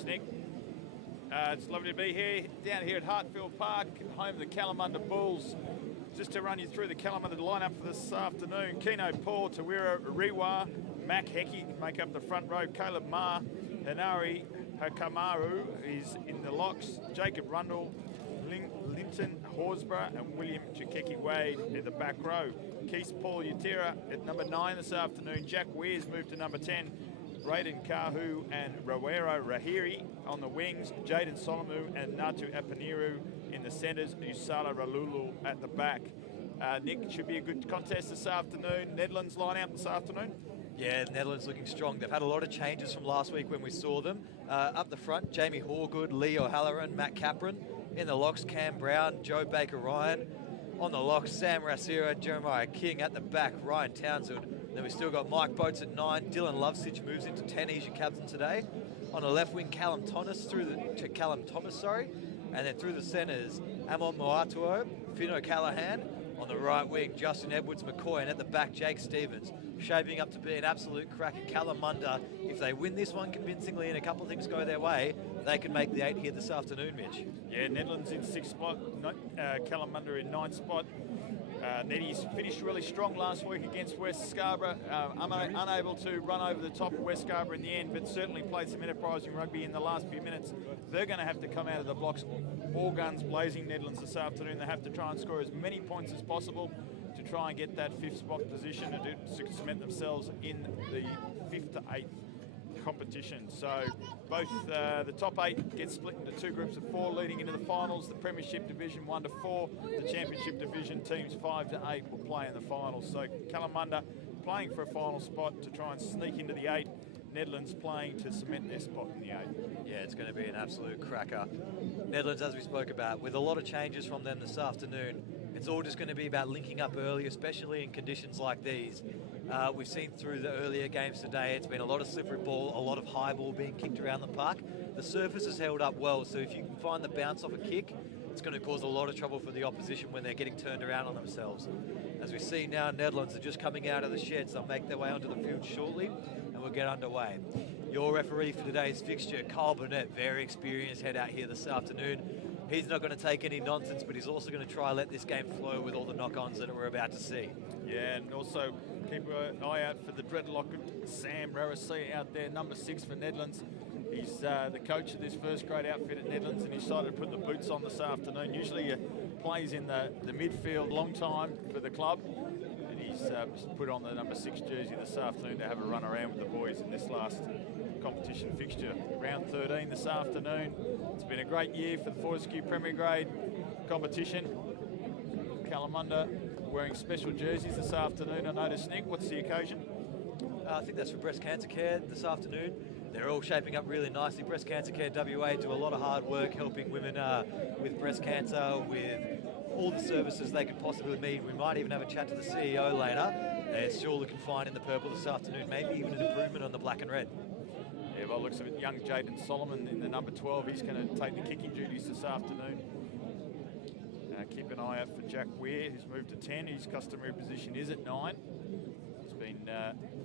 Snick. It's lovely to be here, down here at Hartfield Park, home of the Kalamunda Bulls. Just to run you through the Kalamunda lineup for this afternoon. Keno Paul, Tawira Riwa, Mac Hecky make up the front row. Caleb Ma, Hanari Hakamaru is in the locks. Jacob Rundle, Linton Horsburgh and William Chikeki Wade in the back row. Keith Paul Yatira at number 9 this afternoon. Jack Weir's moved to number 10. Braden Kahu and Rawero Rahiri on the wings. Jaden Solomu and Natu Apaniru in the centres. Usala Ralulu at the back. Nick, should be a good contest this afternoon. Nedlands line out this afternoon. Yeah, the Netherlands looking strong. They've had a lot of changes from last week when we saw them. Up the front, Jamie Horgood, Lee O'Halloran, Matt Capron. In the locks, Cam Brown, Joe Baker-Ryan. On the locks, Sam Rasira, Jeremiah King. At the back, Ryan Townsend. Then we've still got Mike Boats at 9. Dylan Lovesich moves into 10. He's your captain today. On the left wing, Callum Thomas, and then through the centres, Amon Moatuo, Fino Callahan. On the right wing, Justin Edwards-McCoy, and at the back, Jake Stevens. Shaping up to be an absolute cracker. Kalamunda, if they win this one convincingly and a couple of things go their way, they can make the 8 here this afternoon, Mitch. Yeah, Nedlands in 6th spot, Kalamunda in 9th spot. Neddy's finished really strong last week against West Scarborough, unable to run over the top of West Scarborough in the end, but certainly played some enterprising rugby in the last few minutes. They're going to have to come out of the blocks all guns blazing, Nedlands, this afternoon. They have to try and score as many points as possible to try and get that 5th spot position and to cement themselves in the 5th to 8th competition. So both the top 8 get split into 2 groups of 4 leading into the finals. The Premiership Division 1 to 4, the Championship Division teams 5 to 8 will play in the finals. So Kalamunda playing for a final spot to try and sneak into the 8. Nedlands playing to cement their spot in the 8. Yeah, it's going to be an absolute cracker. Nedlands, as we spoke about, with a lot of changes from them this afternoon, it's all just going to be about linking up early, especially in conditions like these. We've seen through the earlier games today, it's been a lot of slippery ball, a lot of high ball being kicked around the park. The surface has held up well, so if you can find the bounce off a kick, it's going to cause a lot of trouble for the opposition when they're getting turned around on themselves. As we see now, Nedlands are just coming out of the sheds. They'll make their way onto the field shortly, and we'll get underway. Your referee for today's fixture, Carl Burnett, very experienced head out here this afternoon. He's not going to take any nonsense, but he's also going to try and let this game flow with all the knock-ons that we're about to see. Yeah, and also keep an eye out for the dreadlock Sam Rarasi out there, number 6 for Nedlands. He's the coach of this first grade outfit at Nedlands, and he decided to put the boots on this afternoon. Usually he plays in the midfield long time for the club, and he's put on the number 6 jersey this afternoon to have a run around with the boys in this last competition fixture. Round 13 this afternoon. It's been a great year for the Fortescue Premier Grade competition. Kalamunda wearing special jerseys this afternoon. I noticed, Nick, what's the occasion? I think that's for Breast Cancer Care this afternoon. They're all shaping up really nicely. Breast Cancer Care WA do a lot of hard work helping women with breast cancer, with all the services they could possibly need. We might even have a chat to the CEO later. They're still looking fine in the purple this afternoon, maybe even an improvement on the black and red. Yeah, by the looks of it, young Jaden Solomon in the number 12, he's going to take the kicking duties this afternoon. Keep an eye out for Jack Weir, who's moved to 10. His customary position is at 9. He's been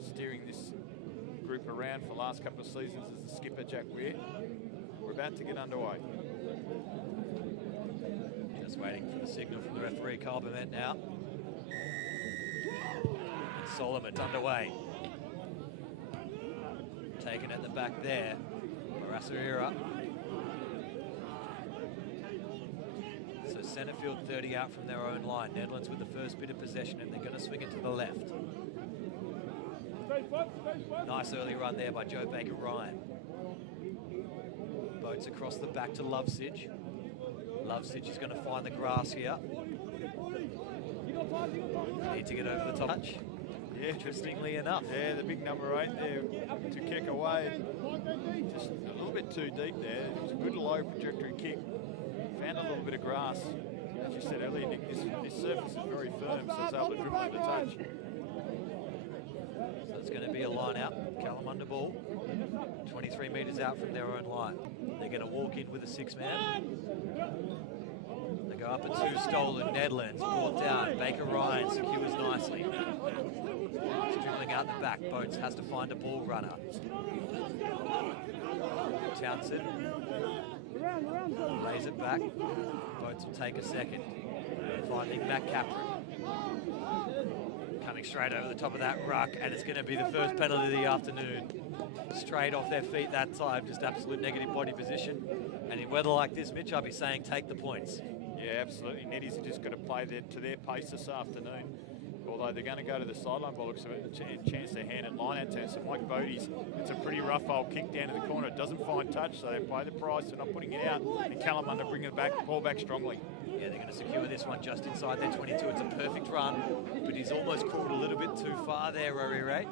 steering this group around for the last couple of seasons as the skipper, Jack Weir. We're about to get underway. Just waiting for the signal from the referee, Carl Bement now. And Solomon's underway. Taken at the back there, Barasarira. So centre field 30 out from their own line. Nedlands with the first bit of possession, and they're going to swing it to the left. Nice early run there by Joe Baker-Ryan. Boats across the back to Lovesich. Lovesich is going to find the grass here. Need to get over the top touch. Yeah, interestingly enough. Yeah, the big number 8 there to kick away. Just a little bit too deep there. It was a good low trajectory kick. Found a little bit of grass. As you said earlier, Nick, this surface is very firm, so it's able to dribble with the touch. So it's going to be a line out. Kalamunda ball. 23 metres out from their own line. They're going to walk in with a 6-man. They go up a 2 stolen. Nedlands brought down. Baker-Ryan secures nicely. It's dribbling out the back. Boats has to find a ball runner. Townsend lays it back. Boats will take a second. Finding Matt Capron. Coming straight over the top of that ruck, and it's going to be the first penalty of the afternoon. Straight off their feet that time, just absolute negative body position. And in weather like this, Mitch, I'd be saying take the points. Yeah, absolutely. Netties are just got to play to their pace this afternoon. Although they're going to go to the sideline by looks of it, a chance their hand at line out turn. So Mike Bodie's, it's a pretty rough old kick down to the corner. It doesn't find touch, so they pay the price. They're not putting it out. And Kalamunda bringing it back, ball back strongly. Yeah, they're going to secure this one just inside their 22. It's a perfect run, but he's almost caught a little bit too far there, Rory Ray.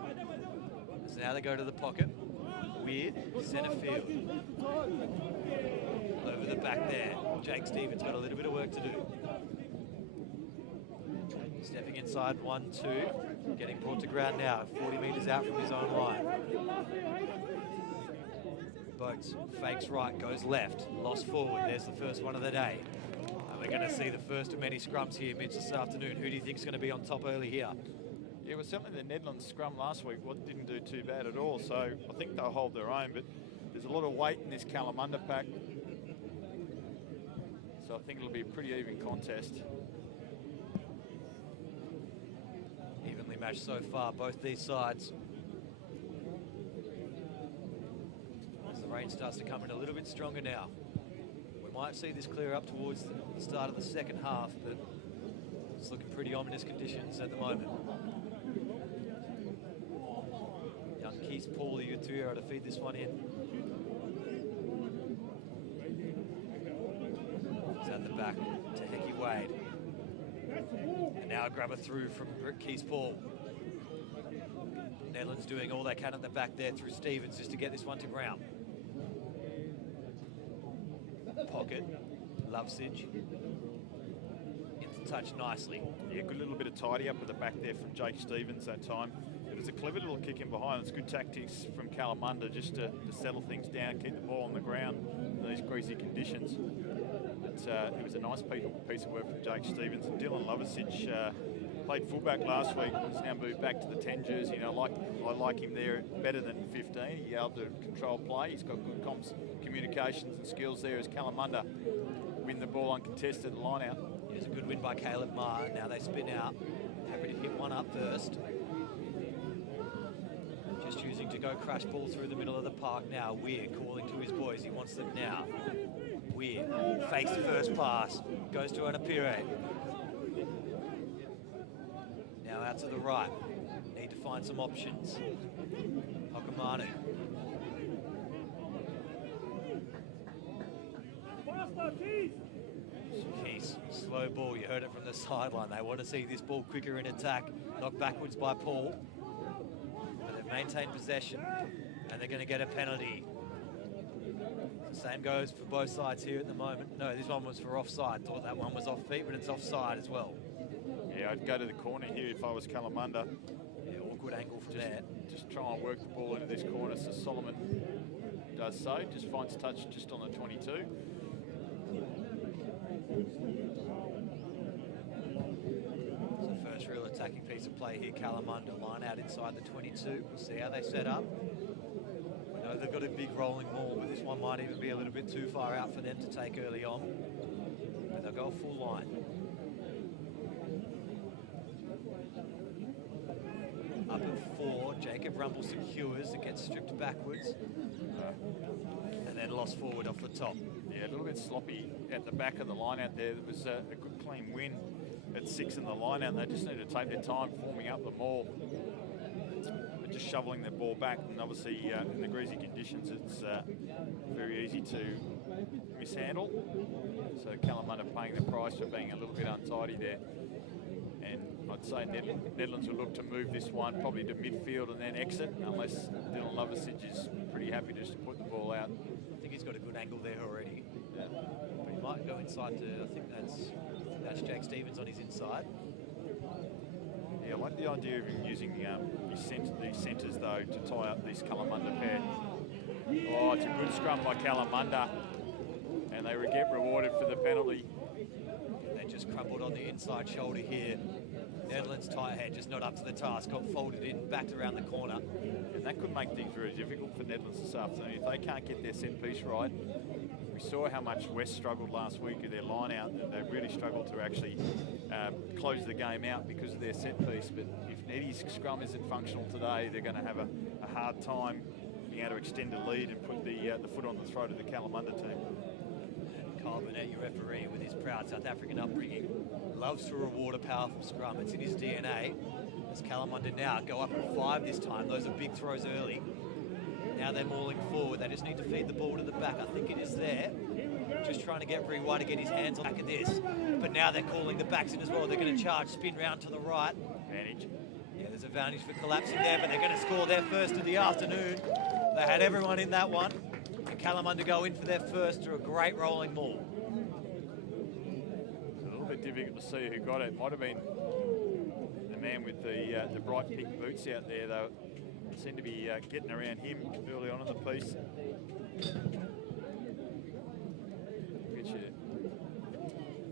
So now they go to the pocket. Weird, centre field. Over the back there. Jake Stevens got a little bit of work to do. Stepping inside, 1-2. Getting brought to ground now, 40 metres out from his own line. Boats fakes right, goes left, lost forward. There's the first one of the day. And we're going to see the first of many scrums here, Mitch, this afternoon. Who do you think is going to be on top early here? Yeah, well, certainly the Nedlands scrum last week didn't do too bad at all, so I think they'll hold their own, but there's a lot of weight in this Kalamunda pack, so I think it'll be a pretty even contest. Evenly matched so far, both these sides. As the rain starts to come in a little bit stronger now. We might see this clear up towards the start of the second half, but it's looking pretty ominous conditions at the moment. Young Keith Paul, the U2 to feed this one in. It's at the back to Hecky Wade. And now a grabber through from Keith Paul. Nedlands doing all they can at the back there through Stevens just to get this one to Brown. Pocket, Lovesage. Into touch nicely. Yeah, good little bit of tidy up at the back there from Jake Stevens that time. It was a clever little kick in behind. It's good tactics from Kalamunda just to settle things down, keep the ball on the ground in these greasy conditions. It was a nice piece of work from Jake Stevens. And Dylan Lovesage played fullback last week. He's now moved back to the 10 jersey. I like him there better than 15. He's able to control play. He's got good communications and skills there as Kalamunda win the ball uncontested at the line out. Here's a good win by Caleb Marr. Now they spin out. Happy to hit one up first. Just choosing to go crash ball through the middle of the park now. Weir calling to his boys. He wants them now. Weir fakes the first pass. Goes to Anapire. Now out to the right. Need to find some options. Hokamanu. Keys, slow ball. You heard it from the sideline. They want to see this ball quicker in attack. Knocked backwards by Paul. But they've maintained possession. And they're going to get a penalty. Same goes for both sides here at the moment. No, this one was for offside. Thought that one was off feet, but it's offside as well. Yeah, I'd go to the corner here if I was Kalamunda. Yeah, awkward angle from there. Just try and work the ball into this corner. So Solomon does so. Just finds touch just on the 22. So first real attacking piece of play here. Kalamunda line out inside the 22. We'll see how they set up. I know they've got a big rolling maul, but this one might even be a little bit too far out for them to take early on. But they'll go full line. Up at 4, Jacob Rumble secures. It gets stripped backwards. And then lost forward off the top. Yeah, a little bit sloppy at the back of the line out there. There was a good clean win at 6 in the line out. They just need to take their time forming up the maul. Just shoveling the ball back, and obviously in the greasy conditions it's very easy to mishandle. So Kalamunda paying the price for being a little bit untidy there. And I'd say Nedlands will look to move this one probably to midfield and then exit, unless Dylan Lovesage is pretty happy just to put the ball out. I think he's got a good angle there already. Yeah. But he might go inside to, I think that's Jake Stevens on his inside. Yeah, I like the idea of him using these centres, though, to tie up this Kalamunda pair. Oh, it's a good scrum by Kalamunda, and they get rewarded for the penalty. They just crumbled on the inside shoulder here. Nedlands tight head, just not up to the task, got folded in, backed around the corner. And that could make things very difficult for Nedlands this afternoon. If they can't get their set piece right, we saw how much West struggled last week with their line out, and they really struggled to actually close the game out because of their set piece. But if Neddy's scrum isn't functional today, they're going to have a hard time being able to extend a lead and put the foot on the throat of the Kalamunda team. Kyle Burnett, your referee, with his proud South African upbringing, loves to reward a powerful scrum. It's in his DNA. As Kalamunda now go up at 5 this time. Those are big throws early. Now they're mauling forward. They just need to feed the ball to the back. I think it is there. Just trying to get Rewa to get his hands on the back of this. But now they're calling the backs in as well. They're going to charge, spin round to the right. Advantage. Yeah, there's advantage for collapsing there, but they're going to score their first of the afternoon. They had everyone in that one. And Kalamunda go in for their first through a great rolling maul. It's a little bit difficult to see who got it. Might have been the man with the bright pink boots out there, though. Seemed to be getting around him early on in the piece. Get you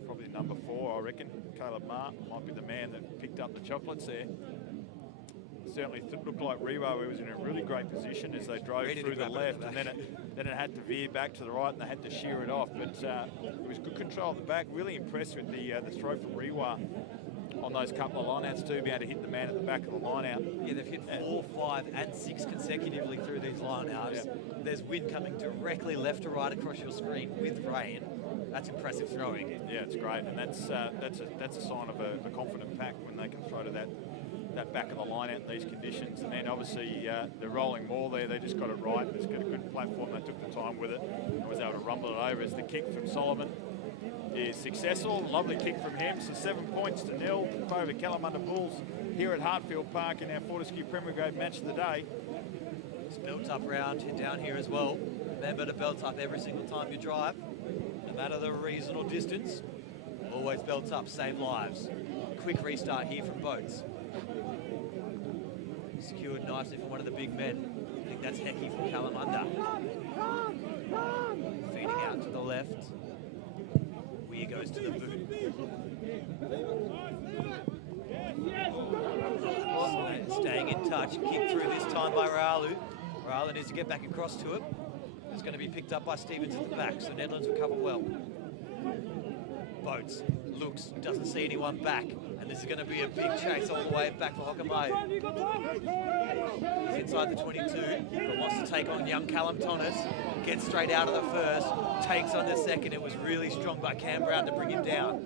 probably number 4, I reckon. Caleb Marr might be the man that picked up the chocolates there. Certainly looked like Rewa was in a really great position as they drove through the left, and then it had to veer back to the right, and they had to shear it off. But it was good control at the back. Really impressed with the throw from Rewa on those couple of lineouts too, be able to hit the man at the back of the lineout. Yeah, they've hit 4, 5 and 6 consecutively through these lineouts. Yeah. There's wind coming directly left to right across your screen with rain. That's impressive throwing. Yeah, it's great, and that's a sign of a confident pack when they can throw to that back of the line out in these conditions. And then obviously the rolling maul there, they just got it right. It's got a good platform. They took the time with it and was able to rumble it over as the kick from Solomon is successful. Lovely kick from him. So 7 points to 0 over the Kalamunda Bulls here at Hartfield Park in our Fortescue Premier Grade match of the day. It's built up round down here as well. Remember to belt up every single time you drive, no matter the reason or distance. Always belt up, save lives. Quick restart here from Boats. Secured nicely from one of the big men. I think that's Hecky from Kalamunda. Feeding out to the left. Weir goes to the boot. Staying in touch. Kick through this time by Ra'alu. Ra'alu needs to get back across to it. It's going to be picked up by Stevens at the back, so Nedlands will cover well. Boats looks, doesn't see anyone back, and this is going to be a big chase all the way back for Hokamai. He's inside the 22, but wants to take on young Callum Thomas. Gets straight out of the first, takes on the second. It was really strong by Cam Brown to bring him down.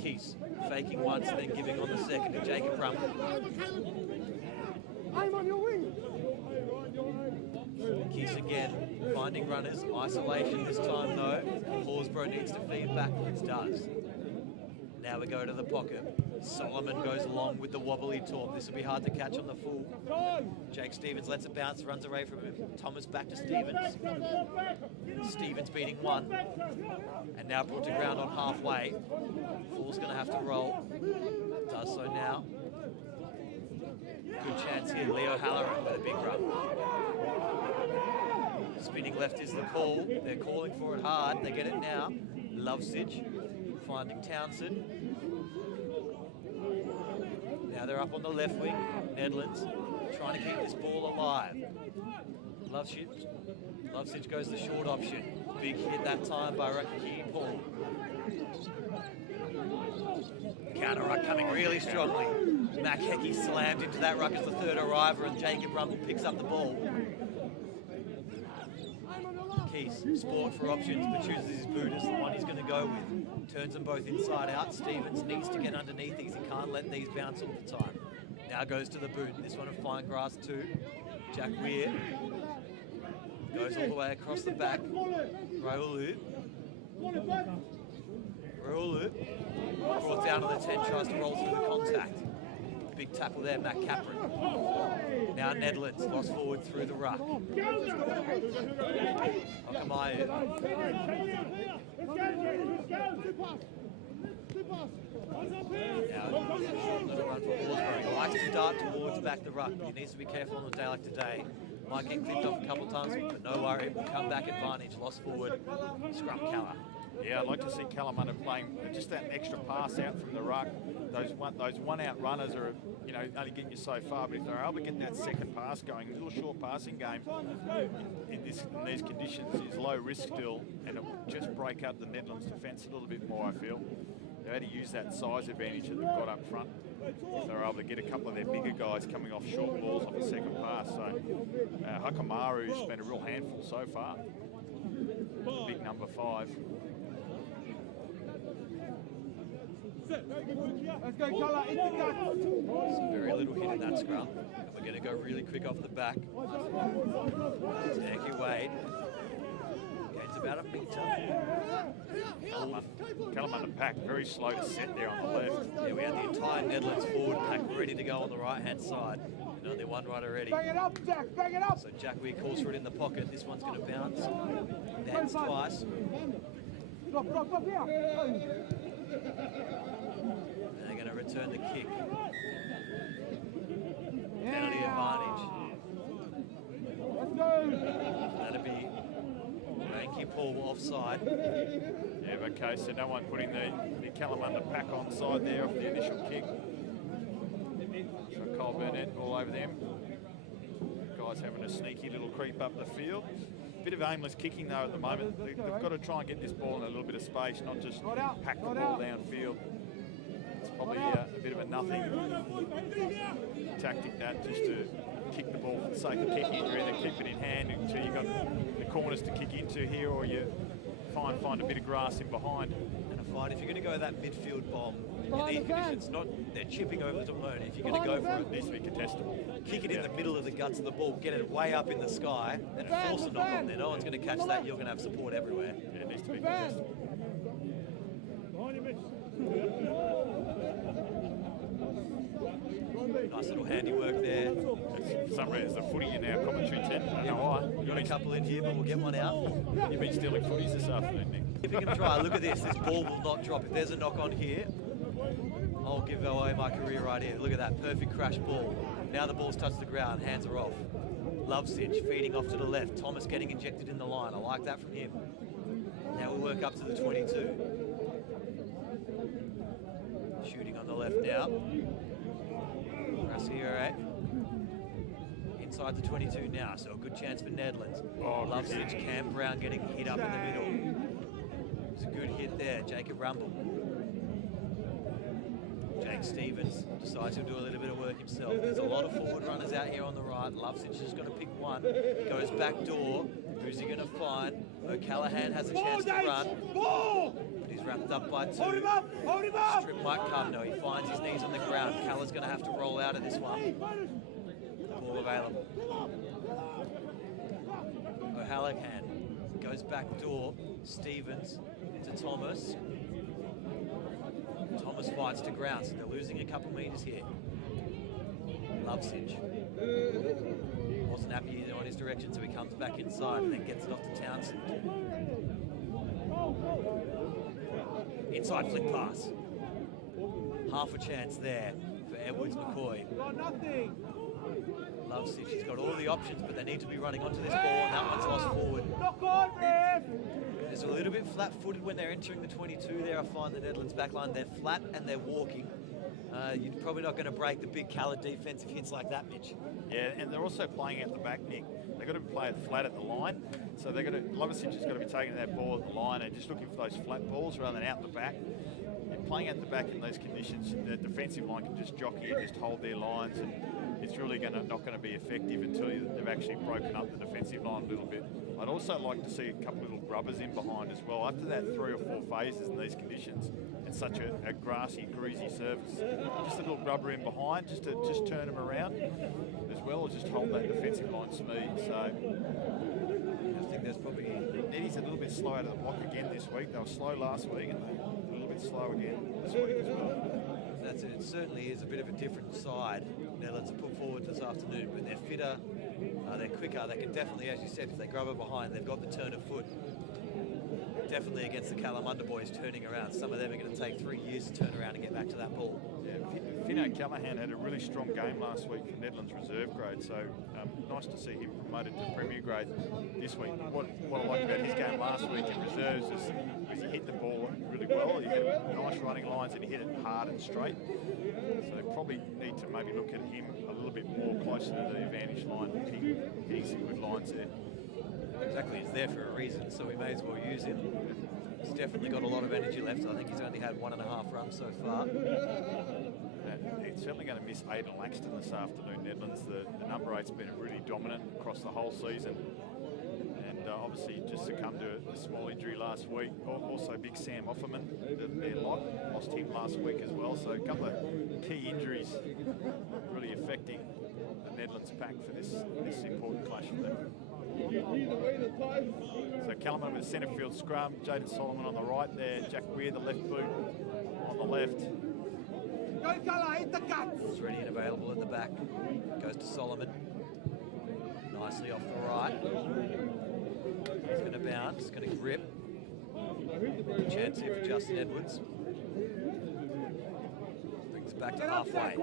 Keese faking once, then giving on the second to Jacob Rump. I'm on your wing. Keese again, finding runners. Isolation this time though. Horsburgh needs to feed backwards, does. Now we go to the pocket. Solomon goes along with the wobbly torp. This will be hard to catch on the full. Jake Stevens lets it bounce, runs away from him. Thomas back to Stevens. Stevens beating one. And now put to ground on halfway. Full's going to have to roll. Does so now. Good chance here. Leo Halloran with a big run. Spinning left is the call. They're calling for it hard. They get it now. Lovesich finding Townsend. Now they're up on the left wing. Nedlands trying to keep this ball alive. Lovesich goes the short option. Big hit that time by Rakiki Paul. Counter ruck coming really strongly. Mac Hecky slammed into that ruck as the third arriver, and Jacob Rumble picks up the ball. Keese, sport for options, but chooses his boot as the one he's going to go with. Turns them both inside out. Stevens needs to get underneath these. He can't let these bounce all the time. Now goes to the boot. This one of fine grass too. Jack Weir goes all the way across the back. Raulu. Brought down to the 10, tries to roll through the contact. Big tackle there, Matt Capron. Now Nedlands, lost forward through the ruck. Hokamai. Now, little run for Horsburgh. He likes to start towards back the ruck, but he needs to be careful on a day like today. Might get clipped off a couple of times, but no worry, we'll come back advantage. Lost forward, scrum counter. Yeah, I'd like to see Kalamunda playing just that extra pass out from the ruck. Those one-out runners are, you know, only getting you so far, but if they're able to get that second pass going, a little short passing game in these conditions is low risk still, and it will just break up the Nedlands defence a little bit more, I feel. They've had to use that size advantage that they've got up front. If they're able to get a couple of their bigger guys coming off short balls off the second pass. So Hakamaru's been a real handful so far. Big number 5. Let's go, Colour, in the gut. Very little hit in that scrum. And we're going to go really quick off the back. Thank you, Wade. Gains about a metre. Kalamunda pack very slow to set there on the left. Yeah, we had the entire Nedlands forward pack ready to go on the right-hand side. And only one right already. Bang it up, Jack, bang it up. So Jack Weir calls for it in the pocket. This one's going to bounce. Dance twice. Drop, here. And they're going to return the kick. Penalty advantage. Let's go. That'll be Ranky Paul offside. Yeah, okay, so no one putting the Kalamunda pack on side there off the initial kick. So Cole Burnett all over them. Guys having a sneaky little creep up the field. Bit of aimless kicking though at the moment. They've got to try and get this ball in a little bit of space, not just pack the ball downfield. It's probably a bit of a nothing tactic that, just to kick the ball for the sake of kicking it. You either keep it in hand until you've got the corners to kick into here, or you find a bit of grass in behind. And a fight, if you're going to go that midfield bomb in these conditions, not they're chipping over the top alone. If you're going to go for it, It needs to be contestable. kick it in the middle of the guts of the ball, get it way up in the sky, and force a knock on there. No one's going to catch that. You're going to have support everywhere. Yeah, it needs to be contestable. Nice little handiwork there. For some reason, there's a footy in our commentary tent. I don't know why. We've got a couple in here, but we'll get one out. You've been stealing footies this afternoon, Nick. Giving it a try. Look at this. This ball will not drop. If there's a knock on here, I'll give away my career right here. Look at that. Perfect crash ball. Now the ball's touched the ground. Hands are off. Lovesich feeding off to the left. Thomas getting injected in the line. I like that from him. Now we'll work up to the 22. Shooting on the left now. Garcia inside the 22 now, so a good chance for Nedlands. Oh, Lovesich, Cam Brown getting hit up in the middle. It's a good hit there, Jacob Rumble. Jake Stevens decides he'll do a little bit of work himself. There's a lot of forward runners out here on the right. Lovesich just got to pick one. Goes back door. Who's he going to find? O'Callaghan has a chance to run. But he's wrapped up by 2. Hold him up, hold him up. Strip might come. No, he finds his knees on the ground. Calla's going to have to roll out of this one. Ball available. O'Callaghan goes back door. Stevens to Thomas. Thomas fights to ground, so they're losing a couple metres here. Lovesich. Wasn't happy on his direction, so he comes back inside and then gets it off to Townsend. Inside flick pass. Half a chance there for Edwards McCoy. Lovesich, he's got all the options, but they need to be running onto this ball, and that one's lost forward. Knock on, ref. There's a little bit flat-footed when they're entering the 22 there. I find the Nedlands backline, they're flat and they're walking. You're probably not going to break the big Calla defensive hits like that, Mitch. Yeah, and they're also playing at the back, Nick. They've got to play it flat at the line. So they've got to, Lovesich has got to be taking that ball at the line and just looking for those flat balls rather than out the back. And playing at the back in those conditions, the defensive line can just jockey and just hold their lines, and it's really not going to be effective until they've actually broken up the defensive line a little bit. I'd also like to see a couple of little grubbers in behind as well. After that 3 or 4 phases in these conditions, and such a grassy, greasy surface, just a little grubber in behind, just to turn them around, as well as just hold that defensive line smooth. So I think there's probably... Neddy's a little bit slow out of the block again this week. They were slow last week, and they're a little bit slow again this week as well. That's it. It certainly is a bit of a different side Netherlands have put forward this afternoon, but they're fitter, they're quicker. They can definitely, as you said, if they grab it behind, they've got the turn of foot. definitely against the Kalamunda boys turning around. Some of them are going to take 3 years to turn around and get back to that ball. Yeah, Finno Callahan had a really strong game last week for Nedlands reserve grade, so nice to see him promoted to Premier grade this week. What I liked about his game last week in reserves is he hit the ball really well. He had nice running lines and he hit it hard and straight. So they probably need to maybe look at him a little bit more closer to the advantage line, hitting some good lines there. Exactly, it's there for a reason, so we may as well use him. He's definitely got a lot of energy left. I think he's only had 1.5 runs so far. He's certainly going to miss Aidan Laxton this afternoon, Nedlands. The number 8's been really dominant across the whole season. And obviously just succumbed to a small injury last week. Also big Sam Offerman, their lock, lost him last week as well. So a couple of key injuries really affecting the Nedlands pack for this important clash for them. So Kalamunda with the centre field scrum, Jaden Solomon on the right there, Jack Weir, the left boot on the left. It's ready and available at the back. Goes to Solomon. Nicely off the right. He's going to bounce, going to grip. Chance here for Justin Edwards. Brings it back to halfway.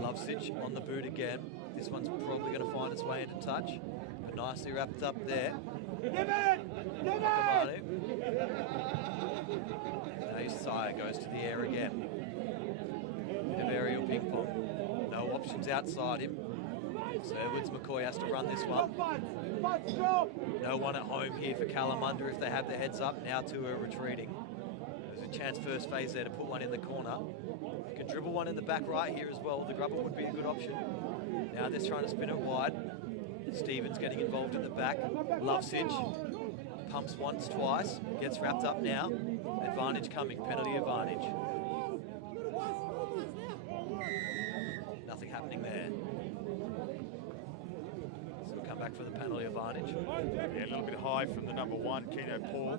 Lovesich on the boot again. This one's probably going to find its way into touch. But nicely wrapped up there. Now his sire goes to the air again. Bit of aerial ping pong. No options outside him. So Edwards McCoy has to run this one. No one at home here for Kalamunda if they have their heads up. Now two are retreating. There's a chance first phase there to put one in the corner. You can dribble one in the back right here as well. The grubber would be a good option. Now they're trying to spin it wide. Stevens getting involved in the back. Lovesich pumps once, twice. Gets wrapped up now. Advantage coming, penalty advantage. Nothing happening there. So we'll come back for the penalty advantage. Yeah, a little bit high from the number 1, Keno Paul.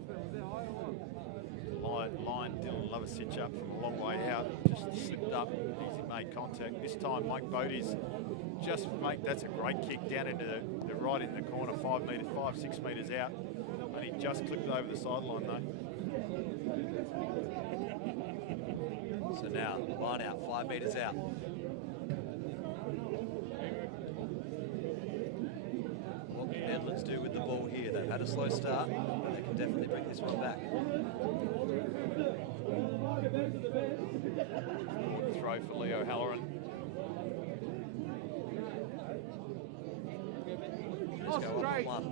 Line Dylan Lovesich up from a long way out, just slipped up, easy made contact. This time Mike Bodie's that's a great kick down into the right in the corner, 5 metres, 5-6 metres out, and he just clipped over the sideline though. So now, line out, 5 metres out. What can Nedlands do with the ball here? They've had a slow start, but they can definitely bring this one back. Throw for Leo Halloran. Let's go up 1.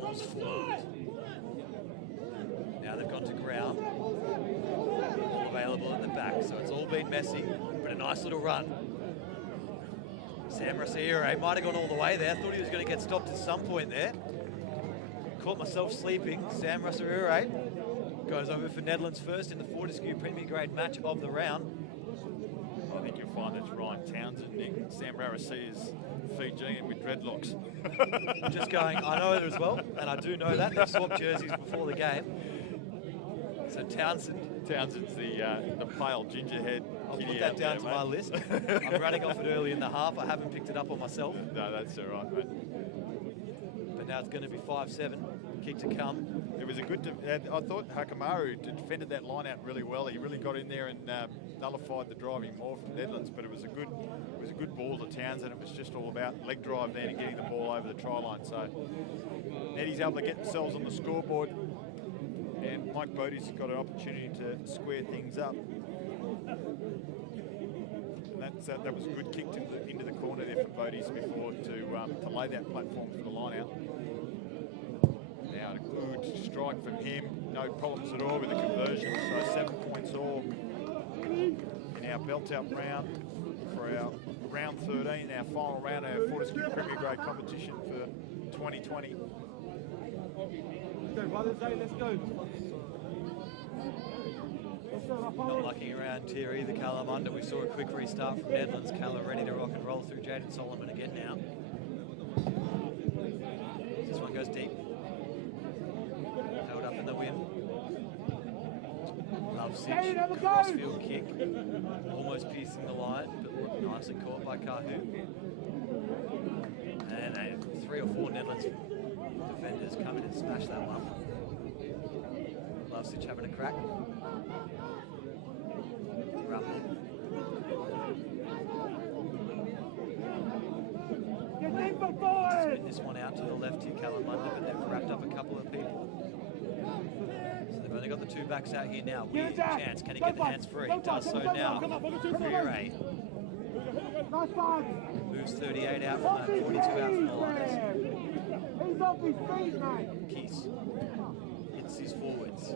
Ball's float. Now they've gone to ground. Ball available at the back, so it's all been messy, but a nice little run. Sam Rasiere might have gone all the way there. Thought he was going to get stopped at some point there. Caught myself sleeping. Sam Rasiere goes over for Nedlands first in the Fortescue Premier Grade match of the round. I think you'll find it's Ryan Townsend, Nick. Sam Rasire's Fijian with dreadlocks. Just going, I know it as well, and I do know that. They've swapped jerseys before the game. So Townsend's the pale ginger head. I'll put that down to my list. I'm running off it early in the half. I haven't picked it up on myself. No, that's all right, mate. But now it's going to be 5-7. Kick to come. It was a good. I thought Hakamaru defended that line out really well. He really got in there and nullified the driving more from Nedlands. But it was a good ball to Townsend. It was just all about leg drive then and getting the ball over the try line. So Neddy's able to get themselves on the scoreboard, and Mike Bodie's got an opportunity to square things up. And that was a good kick into the corner there for Bodie's before to lay that platform for the line out. Now a good strike from him, no problems at all with the conversion, so 7 points all in our belt out round for our round 13, our final round of our Fortescue Premier Grade competition for 2020. Let's go, brothers, let's go. Not mucking around here either, Kalamunda. We saw a quick restart from Nedlands. Kala ready to rock and roll through Jaden Solomon again now. This one goes deep. Held up in the wind. Lovesich, crossfield kick. Almost piercing the line, but nicely caught by Kahu. And 3 or 4 Nedlands defenders come in and smash that one. Lovesic having a crack. Rumble. Spin this one out to the left here, Kalamunda, but they've wrapped up a couple of people. So they've only got the 2 backs out here now. Weird chance. Can he get the hands free? He does so now. Freire. Moves 38 out from that, 42 out from the Lions. Keys hits his forwards.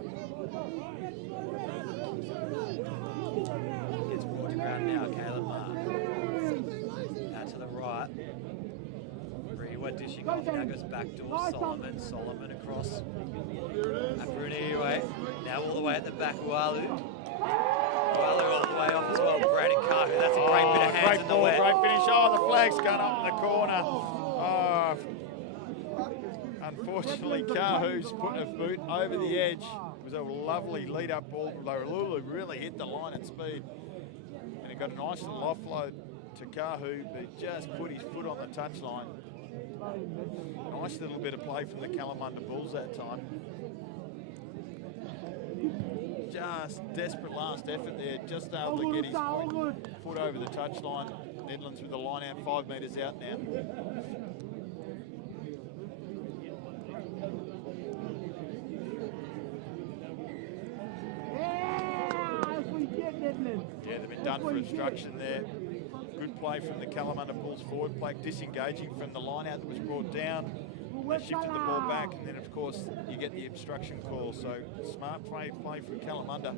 Gets brought to ground now, Caleb Marr. Out to the right. Rewa dishing off, now goes back door, Solomon across. Bruniwe, now all the way at the back, Ualu all the way off as well, Brandon Kahu, that's a great bit of hands in the wet. Great finish, the flag's gone up in the corner. Unfortunately, Kahu's put a boot over the edge. It was a lovely lead-up ball. Lulu really hit the line at speed. And he got a nice little offload to Kahu, but he just put his foot on the touchline. Nice little bit of play from the Kalamunda Bulls that time. Just desperate last effort there, just able to get his foot over the touchline. Nedlands with the line out 5 metres out now. Yeah, they've been done for obstruction there. Good play from the Kalamunda Bulls forward play, disengaging from the line out that was brought down. They shifted the ball back, and then of course you get the obstruction call. So smart play from Kalamunda.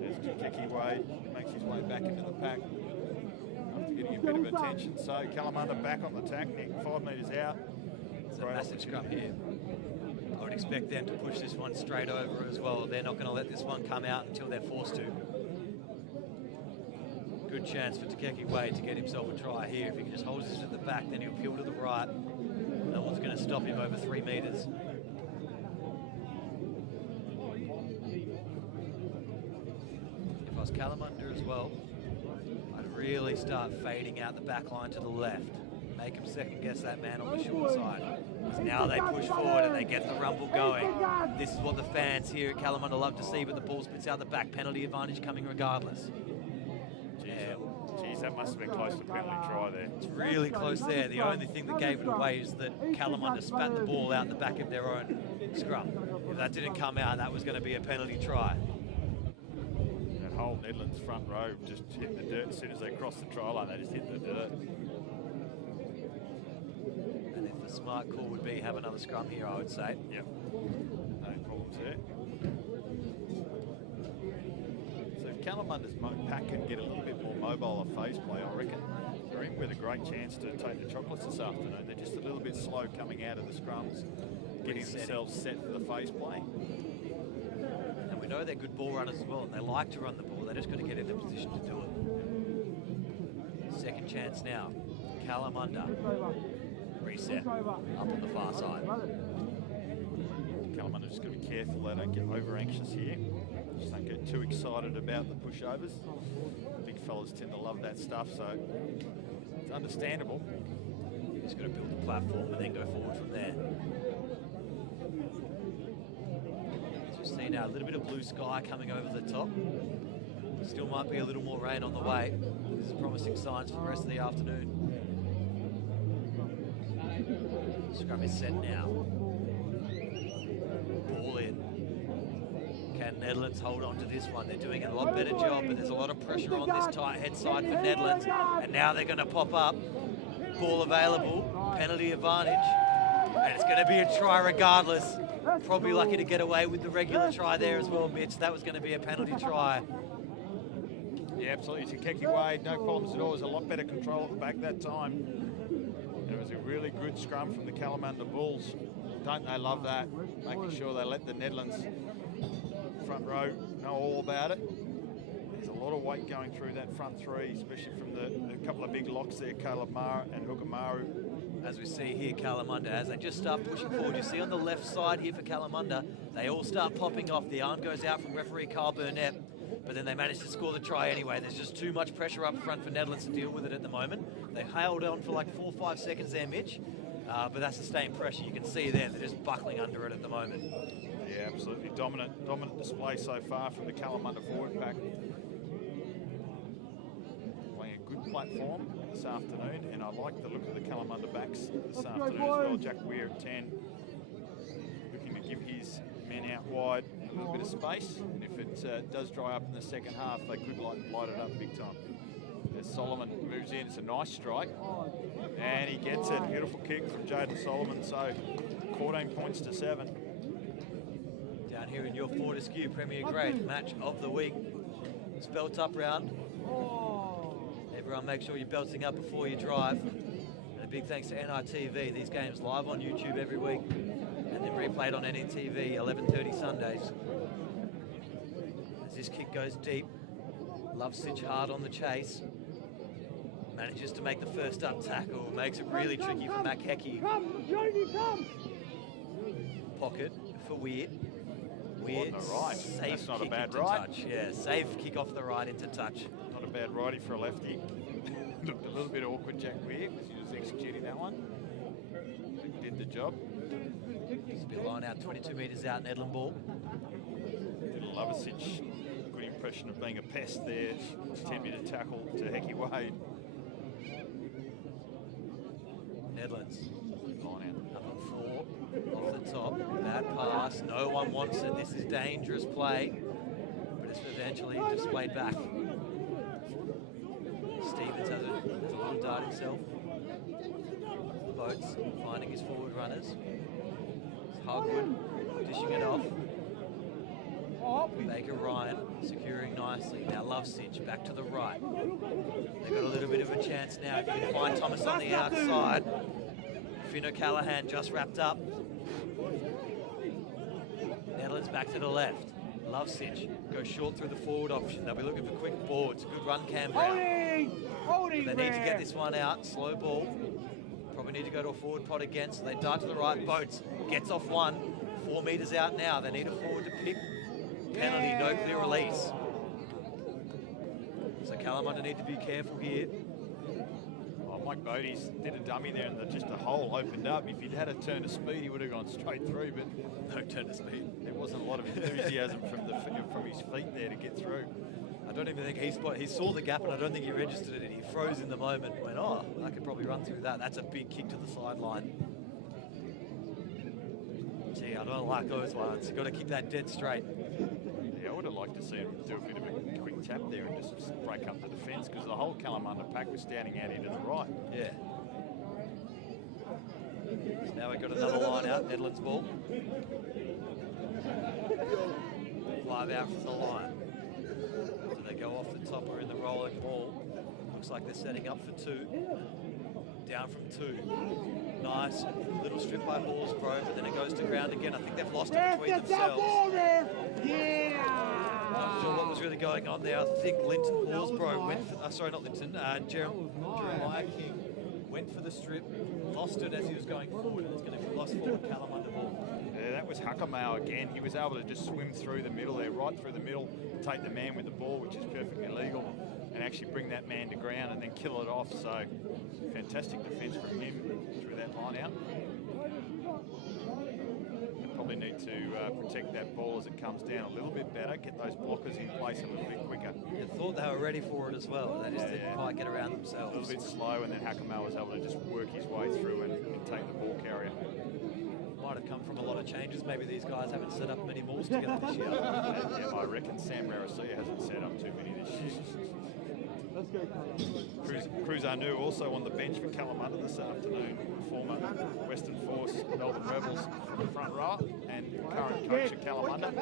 There's Kiki Wade, makes his way back into the pack after getting a bit of attention. So Kalamunda back on the tack, Nick, 5 metres out. It's a massive scrum here. I would expect them to push this one straight over as well. They're not going to let this one come out until they're forced to. Good chance for Takeki Wade to get himself a try here. If he can just hold this at the back, then he'll peel to the right. No one's going to stop him over 3 metres. If I was Kalamunda as well, I'd really start fading out the back line to the left. Make him second guess that man on the short side. Because now they push forward and they get the rumble going. This is what the fans here at Kalamunda love to see, but the ball spits out the back. Penalty advantage coming regardless. Geez, that must have been close to penalty try there. It's really close there. The only thing that gave it away is that Kalamunda spat the ball out the back of their own scrum. If that didn't come out, that was going to be a penalty try. That whole Nedlands front row just hit the dirt as soon as they crossed the try line. They just hit the dirt. And if the smart call would be have another scrum here, I would say. Yep, no problems there. So if Kalamunda's pack can get a little bit more mobile of phase play, I reckon they're in with a great chance to take the chocolates this afternoon. They're just a little bit slow coming out of the scrums, getting themselves set for the phase play. And we know they're good ball runners as well, and they like to run the ball. They're just going to get in a position to do it. Second chance now. Kalamunda. Reset up on the far side. Kalamunda just got to be careful they don't get over anxious here. Just don't get too excited about the pushovers. Big fellas tend to love that stuff, so it's understandable. Just got to build the platform and then go forward from there. As we see now, a little bit of blue sky coming over the top. Still might be a little more rain on the way. This is promising signs for the rest of the afternoon. Scrum is set now. Ball in. Can Nedlands hold on to this one? They're doing a lot better job, but there's a lot of pressure on this tight head side for Nedlands. And now they're going to pop up. Ball available. Penalty advantage. And it's going to be a try regardless. Probably lucky to get away with the regular try there as well, Mitch. That was going to be a penalty try. Yeah, absolutely. Takeki Wade, no problems at all. There's a lot better control at the back that time. And it was a really good scrum from the Kalamunda Bulls. Don't they love that? Making sure they let the Nedlands front row know all about it. There's a lot of weight going through that front three, especially from the couple of big locks there, Caleb Mara and Hukamaru. As we see here, Kalamunda, as they just start pushing forward, you see on the left side here for Kalamunda, they all start popping off. The arm goes out from referee Carl Burnett. but then they managed to score the try anyway. There's just too much pressure up front for Nedlands to deal with it at the moment. They held on for like 4 or 5 seconds there, Mitch, but that's sustained pressure. You can see there, they're just buckling under it at the moment. Yeah, absolutely dominant display so far from the Kalamunda forward pack. Playing a good platform this afternoon, and I like the look of the Kalamunda backs this afternoon as well. Jack Weir at 10, looking to give his men out wide a little bit of space, and if it does dry up in the second half, they could light it up big time. As Solomon moves in, it's a nice strike, and he gets it. Beautiful kick from Jaden Solomon, so 14 points to 7. Down here in your Fortescue Premier Grade match of the week. It's belt up round. Everyone make sure you're belting up before you drive. And a big thanks to NITV. These games live on YouTube every week and then replayed on NNTV 11:30 Sundays. As this kick goes deep, Love Sitch hard on the chase. Manages to make the first up tackle. Makes it really tricky for Mac Hecky. Pocket for Weird. Weird, on the right. safe That's not kick a bad into right. touch. Yeah, safe kick off the right into touch. Not a bad righty for a lefty. Looked a little bit awkward, Jack Weir, because he was executing that one. Did the job. Spill line out 22 metres out, Nedland ball. Did Lovasic, good impression of being a pest there. 10-metre tackle to Hecky Wade. Nedlands Line out. up on 4, off the top, bad pass, no one wants it, this is dangerous play, but it's eventually displayed back. Stevens has a little dart himself. Boats finding his forward runners. Hogwood dishing it off. Baker Ryan securing nicely. Now Lovesitch back to the right. They've got a little bit of a chance now. If you can find Thomas on the outside. Finn O'Callaghan just wrapped up. Nedlands back to the left. Lovesitch goes short through the forward option. They'll be looking for quick boards. Good run, Cam Brown. They need to get this one out. Slow ball. Probably need to go to a forward pot again, so they dart to the right. Boats gets off 1. 4 metres out now. They need a forward to pick. Penalty, no clear release. So Kalamunda need to be careful here. Oh, Mike Bodie's did a dummy there, and just a hole opened up. If he'd had a turn of speed, he would have gone straight through, but No turn to speed. there wasn't a lot of enthusiasm from his feet there to get through. I don't even think he saw the gap, and I don't think he registered it. He froze in the moment and went, oh, I could probably run through that. That's a big kick to the sideline. Gee, I don't like those ones. You've got to kick that dead straight. Yeah, I would have liked to see him do a bit of a quick tap there and just break up the defence, because the whole Kalamunda pack was standing out into the right. Yeah. So now we've got another line out, Nedlands ball. 5 out from the line. So they go off the top or in the rolling ball. Looks like they're setting up for 2. Down from 2. Nice little strip by Hallsgrove, but then it goes to ground again. I think they've lost it between themselves. Not sure what was really going on there. I think Linton Hallsgrove went for, sorry, not Linton, Jeremiah King went for the strip, lost it as he was going forward, and it's going to be lost forward Kalamunda ball. Yeah, that was Huckamau again. He was able to just swim through the middle there, right through the middle, take the man with the ball, which is perfectly legal, and actually bring that man to ground and then kill it off. So fantastic defence from him through that line out. They probably need to protect that ball as it comes down a little bit better, get those blockers in place a little bit quicker. I thought they were ready for it as well. They just didn't quite get around themselves. A little bit slow, and then Huckamau was able to just work his way through and take the ball carrier. Might have come from a lot of changes. Maybe these guys haven't set up many balls together this year. Yeah, I reckon Sam Rarasia hasn't set up too many this year. Let's go, Cruz Anu also on the bench for Kalamunda this afternoon, former Western Force Melbourne Rebels front row and current coach at Kalamunda.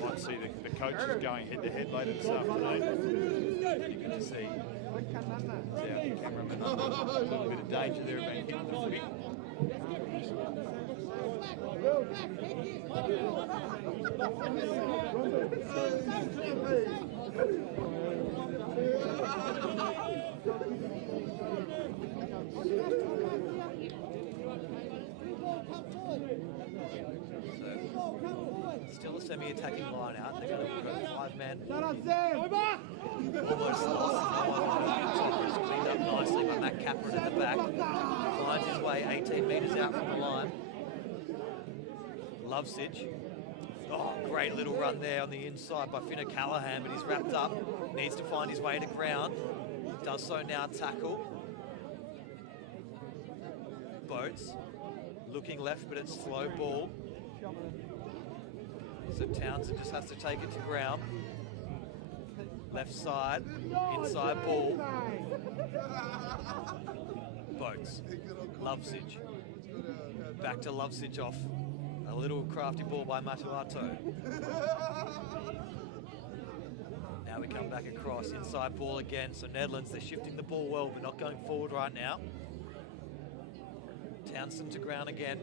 Might see the coaches going head-to-head later this afternoon. Pretty good to see. See our cameraman, a little bit of danger there of being hit in the footy. still a semi-attacking line out. They're going to put a 5-man. Almost lost. He's cleaned up nicely by Matt Capron at the back. Finds his way 18 metres out from the line. Lovesich. Oh, great little run there on the inside by Finn Callahan, but he's wrapped up. Needs to find his way to ground. Does so now, tackle. Boats. Looking left, but it's slow ball. So Townsend just has to take it to ground. Left side, inside ball. Boats. Lovesich. Back to Lovesich off. A little crafty ball by Matulato. Now we come back across, inside ball again. So Nedlands, they're shifting the ball well, but not going forward right now. Townsend to ground again.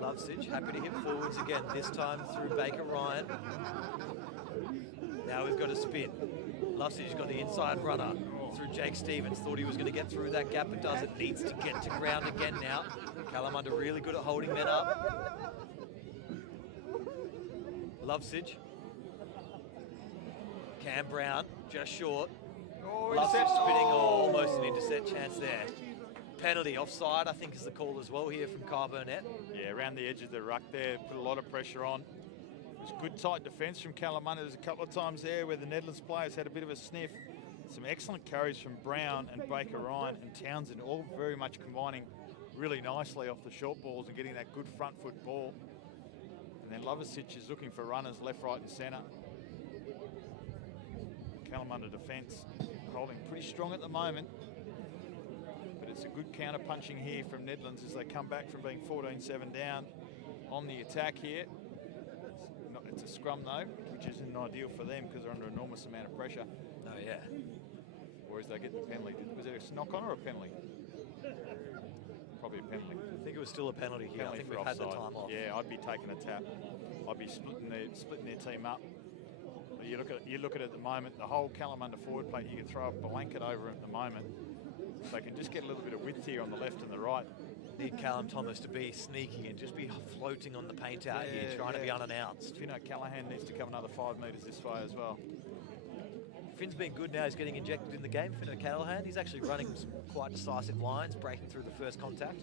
Lovesich happy to hit forwards again, this time through Baker Ryan. Now we've got a spin. Lovesich's got the inside runner through Jake Stevens. Thought he was going to get through that gap, but doesn't. Needs to get to ground again now. Kalamunda really good at holding men up. Lovesich. Cam Brown, just short. Lovesich spinning, almost an intercept chance there. Penalty, offside, I think is the call as well here from Kyle Burnett. Yeah, around the edge of the ruck there, put a lot of pressure on. It was good tight defence from Kalamunda. There's a couple of times there where the Nedlands players had a bit of a sniff. Some excellent carries from Brown and Baker Ryan and Townsend, all very much combining really nicely off the short balls and getting that good front foot ball. And then Lovesich is looking for runners left, right and centre. Kalamunda defence holding pretty strong at the moment. But it's a good counter punching here from Nedlands as they come back from being 14-7 down on the attack here. It's a scrum though, which isn't ideal for them because they're under an enormous amount of pressure. Oh yeah. Whereas they get the penalty. Was it a knock on or a penalty? Probably a penalty. I think it was still a penalty here. Penalty I think we've had the time off. Yeah, I'd be taking a tap. I'd be splitting their team up. But you look at it at the moment, the whole Kalamunda forward plate, you can throw a blanket over at the moment. They can just get a little bit of width here on the left and the right. Need Callum Thomas to be sneaky and just be floating on the paint out here, trying to be unannounced. You know, Callahan needs to come another 5 metres this way as well. Finn's been good now. He's getting injected in the game. Finn Callahan, he's actually running some quite decisive lines, breaking through the first contact.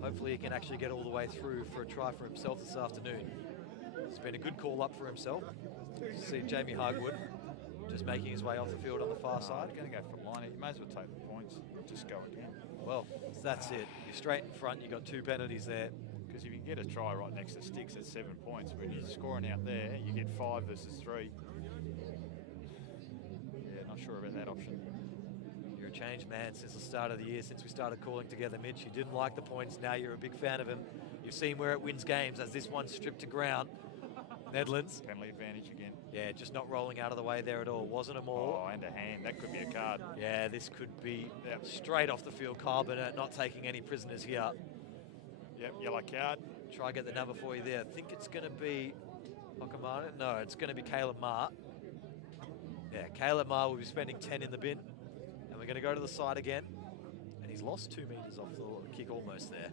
Hopefully he can actually get all the way through for a try for himself this afternoon. It's been a good call up for himself. See Jamie Hagwood just making his way off the field on the far side. Going to go for line. You may as well take the points. Just go again. Well, that's it. You're straight in front. You've got 2 penalties there. Because if you can get a try right next to Sticks at 7 points, when you're scoring out there, you get 5 versus 3. Yeah, not sure about that option. You're a changed man since the start of the year, since we started calling together, Mitch. You didn't like the points. Now you're a big fan of him. You've seen where it wins games as this one's stripped to ground. Nedlands. Penalty advantage again. Yeah, just not rolling out of the way there at all. Wasn't a maul. Oh, and a hand. That could be a card. Yeah, this could be straight off the field. Kyle Burnett not taking any prisoners here. Yep, yellow card. Try get the number for you there. I think it's going to be Hokamana. No, it's going to be Caleb Marr. Yeah, Caleb Marr will be spending 10 in the bin. And we're going to go to the side again. And he's lost 2 metres off the kick almost there.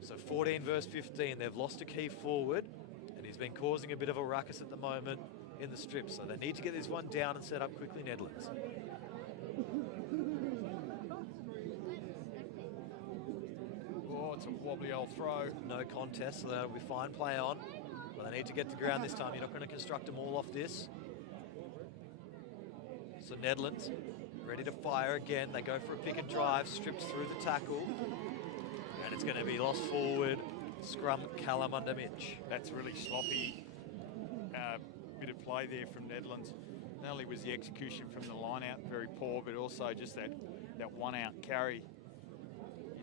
So 14 versus 15. They've lost a key forward. And he's been causing a bit of a ruckus at the moment in the strip. So they need to get this one down and set up quickly, Nedlands. Oh, it's a wobbly old throw. No contest, so that'll be fine. Play on. But they need to get to ground this time. You're not going to construct them all off this. So Nedlands ready to fire again. They go for a pick and drive. Strips through the tackle. And it's going to be lost forward. Scrum Kalamunda Mitch. That's really sloppy. Bit of play there from Nedlands. Not only was the execution from the line out very poor, but also just that one out carry.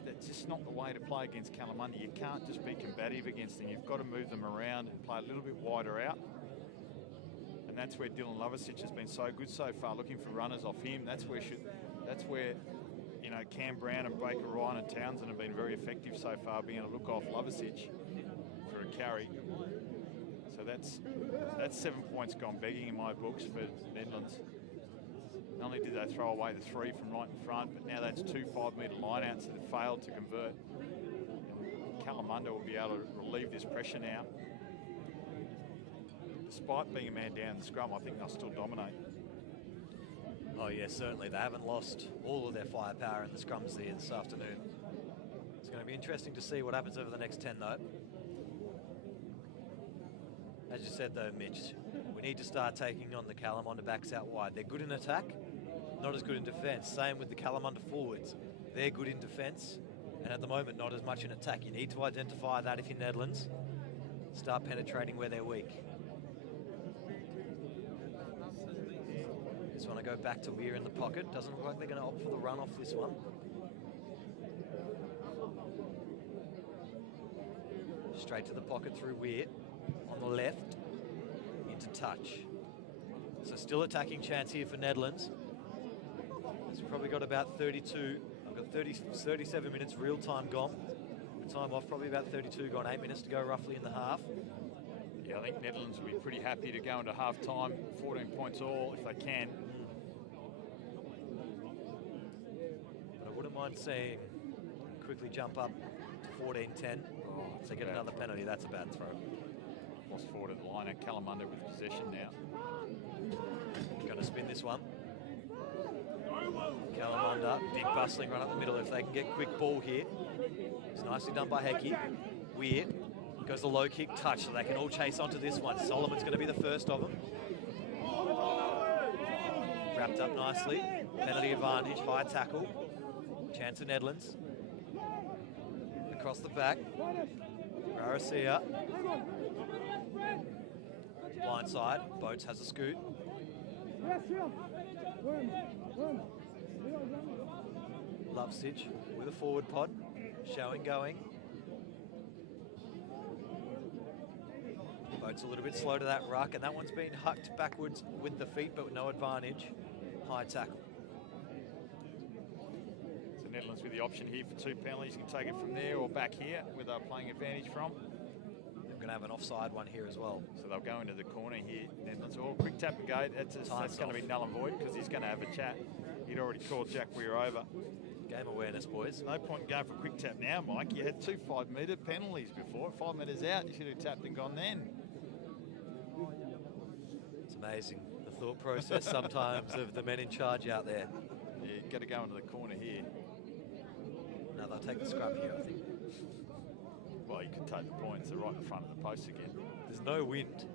That's just not the way to play against Kalamunda. You can't just be combative against them. You've got to move them around and play a little bit wider out. And that's where Dylan Lovesich has been so good so far, looking for runners off him. That's where you know, Cam Brown and Baker Ryan and Townsend have been very effective so far, being able to look off Lovesich for a carry. So that's 7 points gone begging in my books for Nedlands. Not only did they throw away the 3 from right in front, but now that's 2 5-metre lineouts that have failed to convert. And Kalamunda will be able to relieve this pressure now. Despite being a man down in the scrum, I think they'll still dominate. Oh yeah, certainly. They haven't lost all of their firepower in the scrums there this afternoon. It's going to be interesting to see what happens over the next 10 though. As you said though, Mitch, we need to start taking on the Kalamunda backs out wide. They're good in attack, not as good in defence. Same with the Kalamunda forwards. They're good in defence, and at the moment not as much in attack. You need to identify that if you're Nedlands. Start penetrating where they're weak. Just want to go back to Weir in the pocket. Doesn't look like they're going to opt for the run off this one. Straight to the pocket through Weir. On the left, into touch. So still attacking chance here for Nedlands. We've probably got about 32, I've got 37 minutes real time gone. The time off, probably about 32 gone, 8 minutes to go roughly in the half. Yeah, I think Nedlands will be pretty happy to go into half time, 14 points all if they can. But I wouldn't mind seeing quickly jump up to 14-10. So get another penalty, that's a bad throw. Lost forward at the line, and Kalamunda with possession now. Going to spin this one. Kalamunda, big bustling run up the middle if they can get quick ball here. It's nicely done by Hecky. Weir goes the low kick touch so they can all chase onto this one. Solomon's going to be the first of them. Wrapped up nicely. Penalty advantage, high tackle. Chance of Nedlands. Across the back. Rarasia. Blindside. Boats has a scoot. Lovesich with a forward pod. Showing going. Boat's a little bit slow to that ruck, and that one's been hucked backwards with the feet, but with no advantage. High tackle. So Nedlands with the option here for 2 penalties. You can take it from there or back here where they're playing advantage from. They're going to have an offside one here as well. So they'll go into the corner here. Nedlands, oh, quick tap and go. That's going to be null and void because he's going to have a chat. He'd already called Jack Weir over. Game awareness, boys. No point in going for a quick tap now, Mike. You had 2 5-metre penalties before. 5 metres out, you should have tapped and gone then. It's amazing, the thought process sometimes of the men in charge out there. Yeah, you've got to go into the corner here. No, they'll take the scrum here, I think. Well, you could take the points. They're right in front of the post again. There's no wind.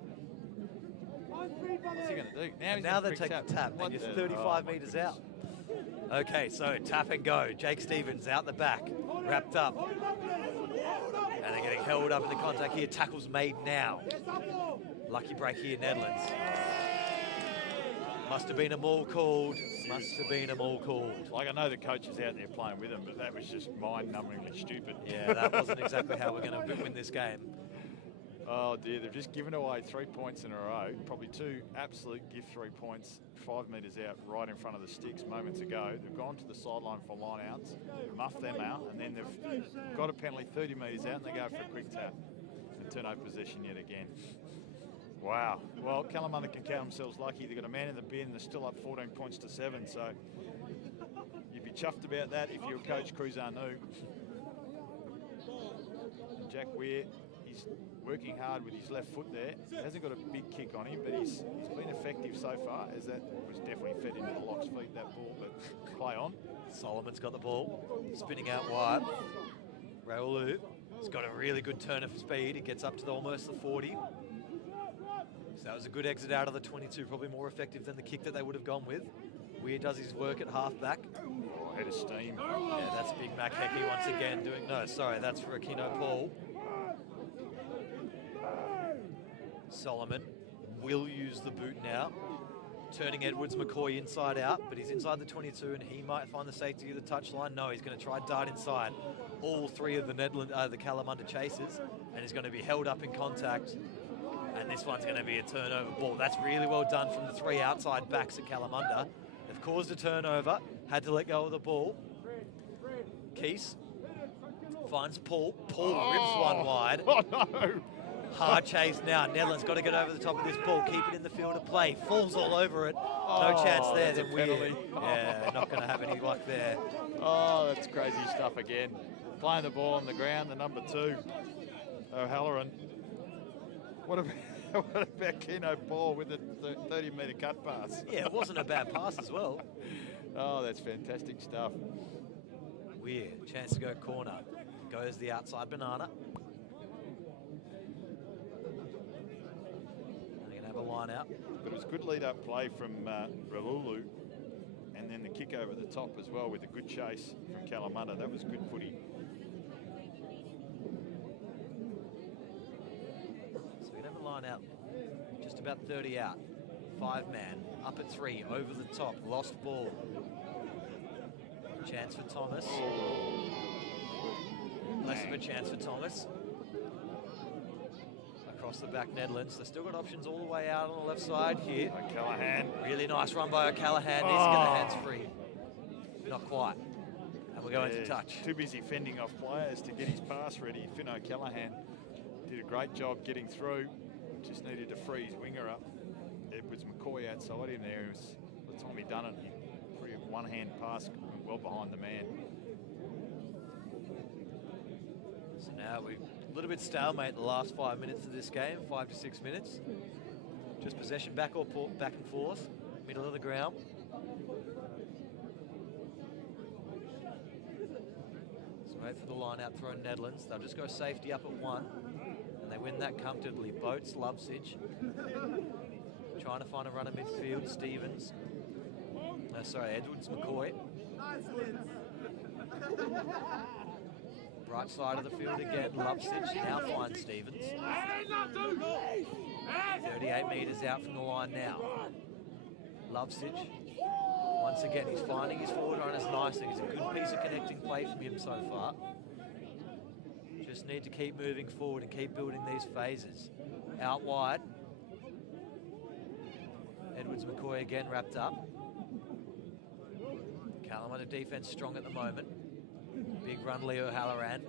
What's he going to do? Now they take the tap, and you're 35 metres out. Okay, so tap and go. Jake Stevens out the back, wrapped up. And they're getting held up in the contact here. Tackle's made now. Lucky break here, Nedlands. Must have been a maul called. Must have been a maul called. Like, I know the coach is out there playing with them, but that was just mind-numbingly stupid. Yeah, that wasn't exactly how we're going to win this game. Oh dear, they've just given away 3 points in a row. Probably 2 absolute gift 3 points, 5 metres out, right in front of the sticks moments ago. They've gone to the sideline for line-outs, muffed them out, and then they've got a penalty 30 metres out, and they go for a quick tap and turn over possession yet again. Wow. Well, Kalamunda can count themselves lucky. They've got a man in the bin. They're still up 14 points to 7. So you'd be chuffed about that if you're Coach Cruzanu. And Jack Weir, he's working hard with his left foot there. Hasn't got a big kick on him, but he's been effective so far, as that was definitely fed into the lock's feet, that ball. But play on. Solomon's got the ball, spinning out wide. Raulu, he's got a really good turn of speed. He gets up to almost the 40. So that was a good exit out of the 22, probably more effective than the kick that they would have gone with. Weir does his work at half-back. Oh, head of steam. Yeah, that's Big Mac Hecky once again doing... No, sorry, that's for Aquino Paul. Solomon will use the boot now. Turning Edwards McCoy inside out, but he's inside the 22 and he might find the safety of the touchline. No, he's going to try dart inside. All 3 of the the Kalamunda chasers, and he's going to be held up in contact. And this one's going to be a turnover ball. That's really well done from the 3 outside backs at Kalamunda. They've caused a turnover, had to let go of the ball. Keese finds Paul. Paul rips one wide. Oh, no. Hard chase now. Nedlands got to get over the top of this ball, keep it in the field of play. Falls all over it. No chance there. Then Weir. Yeah, not going to have any luck there. Oh, that's crazy stuff again. playing the ball on the ground, the number 2, O'Halloran. What about, what about Keno Paul with the 30-metre cut pass? Yeah, it wasn't a bad pass as well. Oh, that's fantastic stuff. Weird. Chance to go corner. Goes the outside banana. They're going to have a line out. But it was good lead-up play from Ralulu. And then the kick over the top as well with a good chase from Kalamunda. That was good footy. So we're going to have a line out. Just about 30 out. 5-man. Up at 3. Over the top. Lost ball. Chance for Thomas. Less of a chance for Thomas. Across the back, Nedlands. They've still got options all the way out on the left side here. O'Callaghan. Really nice run by O'Callaghan. Needs to get the hands free. Not quite. And we're going to touch. Too busy fending off players to get his pass ready. Finn O'Callaghan did a great job getting through. Just needed to free his winger up. Edwards McCoy outside him there. It was, by the time he done it, he pretty one-hand pass well behind the man. So now we've a little bit stalemate the last 5 minutes of this game, 5 to 6 minutes. Just possession back and forth, middle of the ground. So wait for the line out throw Nedlands. They'll just go safety up at 1. And they win that comfortably. Boats, Lovesich. Trying to find a runner midfield, Stevens. Edwards McCoy. Right side of the field again, Lovesich now finds Stevens. 38 metres out from the line now. Lovesich, once again, he's finding his forward runners nicely. It's a good piece of connecting play from him so far. Just need to keep moving forward and keep building these phases. Out wide. Edwards McCoy again wrapped up. Kalamunda defence strong at the moment. Big run, Leo Halloran.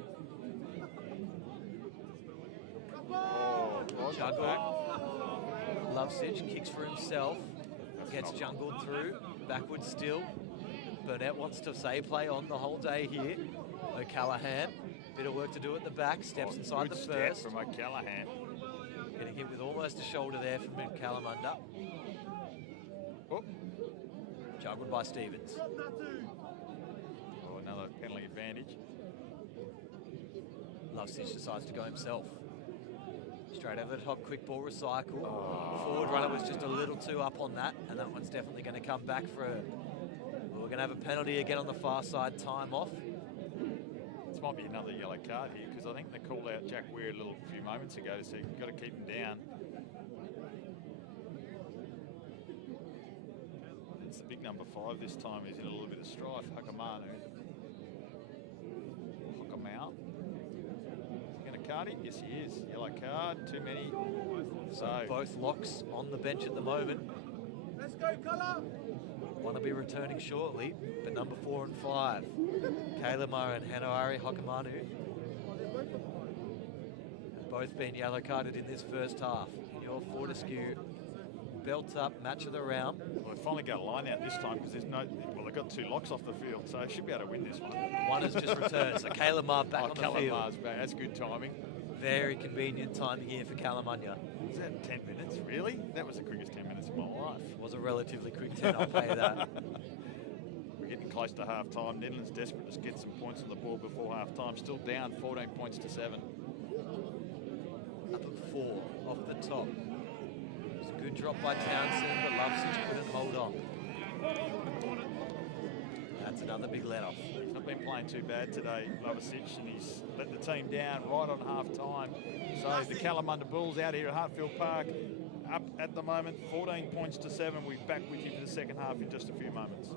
Juggled. Lovesich kicks for himself. Gets jungled through. Backwards still. Burnett wants to say play on the whole day here. O'Callaghan. Bit of work to do at the back. Steps inside the first. From O'Callaghan. Getting hit with almost a shoulder there from Kalamunda. Oh. Juggled by Stevens. Oh, another penalty advantage. Lovesich decides to go himself. Straight over the top, quick ball recycle. Forward runner was just a little too up on that, and that one's definitely going to come back for a... We're going to have a penalty again on the far side, time off. This might be another yellow card here, because I think they called out Jack Weir a few moments ago to say you've got to keep him down. It's the big number 5 this time. He's in a little bit of strife. Hakamanu. Hook him out. Card him? Yes, he is. Yellow card, too many. So both locks on the bench at the moment. Let's go, colour! One will be returning shortly, but number 4 and 5. Kayla Moore and Hanoari Hokamanu have both been yellow carded in this first half. In your Fortescue belt up match of the round. Well, they finally got a line out this time because there's no... Well, they got 2 locks off the field, so they should be able to win this one. One has just returned, so Kayla Moore back on the field. Mar's back. That's good timing. Very convenient timing here for Kalamunda. Was that 10 minutes? Really? That was the quickest 10 minutes of my life. It was a relatively quick 10, I'll pay that. We're getting close to half-time. Nedlands desperate to get some points on the board before half-time. Still down 14 points to 7. Up at 4, off the top. Good drop by Townsend, but Lovesich couldn't hold on. That's another big let-off. He's not been playing too bad today, Lovesich, and he's let the team down right on half-time. So the Kalamunda Bulls out here at Hartfield Park, up at the moment, 14 points to 7. We'll be back with you for the second half in just a few moments.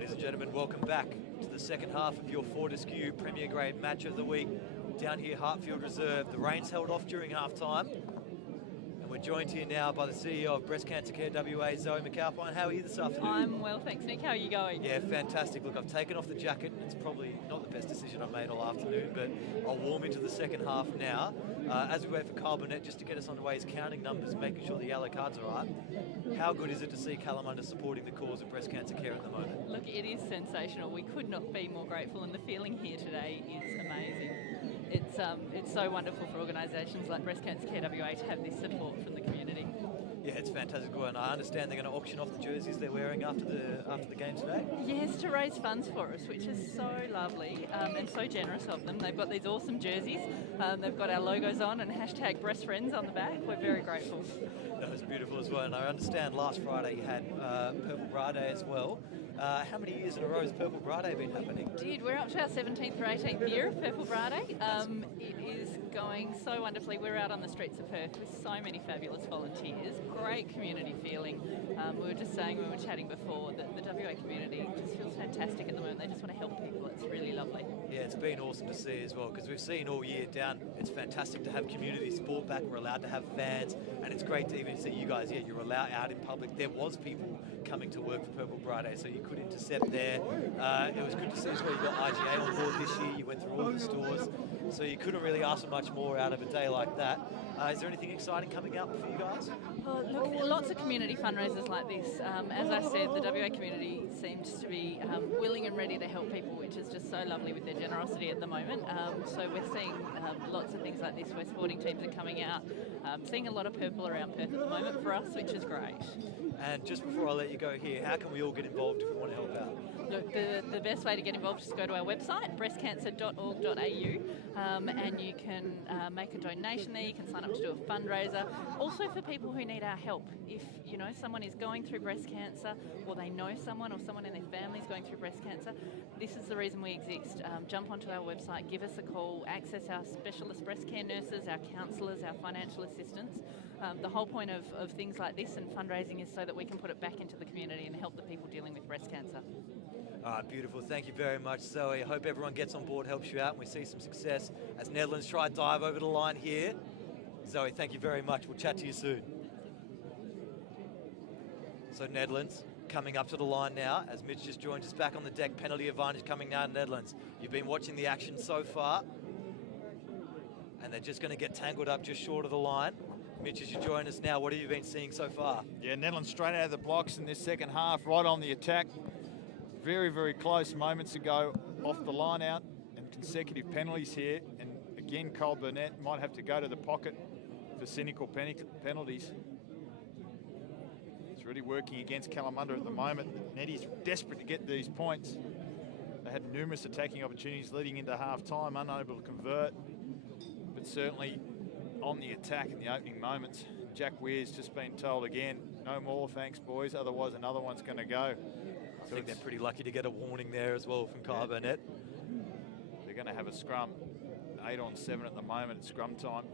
Ladies and gentlemen, welcome back to the second half of your Fortescue Premier Grade Match of the Week. Down here, Hartfield Reserve. The rain's held off during half-time. And we're joined here now by the CEO of Breast Cancer Care WA, Zoe McAlpine. How are you this afternoon? I'm well, thanks, Nick. How are you going? Yeah, fantastic. Look, I've taken off the jacket. It's probably not the best decision I've made all afternoon, but I'll warm into the second half now. As we wait for Carl Burnett just to get us underway, he's counting numbers, making sure the yellow cards are right. How good is it to see Kalamunda supporting the cause of breast cancer care at the moment? Look, it is sensational. We could not be more grateful, and the feeling here today is amazing. It's so wonderful for organisations like Breast Cancer Care WA to have this support from the community. Yeah, it's fantastic. And I understand they're going to auction off the jerseys they're wearing after the game today. Yes, to raise funds for us, which is so lovely and so generous of them. They've got these awesome jerseys. They've got our logos on and hashtag Breast Friends on the back. We're very grateful. That was beautiful as well. And I understand last Friday you had Purple Bra Day as well. How many years in a row has Purple Bra Day been happening? We're up to our 17th or 18th year of Purple Bra Day. It is going so wonderfully. We're out on the streets of Perth with so many fabulous volunteers. Great community feeling. We were just saying when we were chatting before that the WA community just feels fantastic at the moment. They just want to help people. It's really lovely. Yeah, it's been awesome to see as well because we've seen all year down. It's fantastic to have community sport back. We're allowed to have fans, and it's great to even see you guys. Yeah, you're allowed out in public. There was people coming to work for Purple Bra Day, so you could intercept there. It was good to see as well. You got IGA on board this year. You went through all the stores, so you couldn't really ask for much more out of a day like that. Is there anything exciting coming up for you guys? Look, lots of community fundraisers like this. As I said, the WA community seems to be willing and ready to help people, which is just so lovely with their generosity at the moment. So we're seeing lots of things like this where sporting teams are coming out, seeing a lot of purple around Perth at the moment for us, which is great. And just before I let you go here, how can we all get involved if we want to help out? Look, the best way to get involved is to go to our website, breastcancer.org.au, and you can make a donation there. You can sign up to do a fundraiser. Also for people who need our help. If someone is going through breast cancer, or they know someone, or someone in their family is going through breast cancer, this is the reason we exist. Jump onto our website, give us a call, access our specialist breast care nurses, our counsellors, our financial assistants. The whole point of things like this and fundraising is so that we can put it back into the community and help the people dealing with breast cancer. All right, beautiful. Thank you very much, Zoe. I hope everyone gets on board, helps you out, and we see some success as Nedlands try to dive over the line here. Zoe, thank you very much. We'll chat to you soon. So Nedlands coming up to the line now as Mitch just joins us back on the deck. Penalty advantage coming now, Nedlands. You've been watching the action so far, and they're just going to get tangled up just short of the line. Mitch, as you join us now, what have you been seeing so far? Yeah, Nedlands straight out of the blocks in this second half, right on the attack. Very, very close moments ago off the line out, and consecutive penalties here. And again, Carl Burnett might have to go to the pocket for cynical penalties. It's really working against Kalamunda at the moment. Neddy's desperate to get these points. They had numerous attacking opportunities leading into half-time, unable to convert, but certainly on the attack in the opening moments. Jack Weir's just been told again, no more, thanks, boys, otherwise another one's going to go. I think they're pretty lucky to get a warning there as well from Kyle Burnett. They're going to have a scrum, 8-on-7 at the moment at scrum time.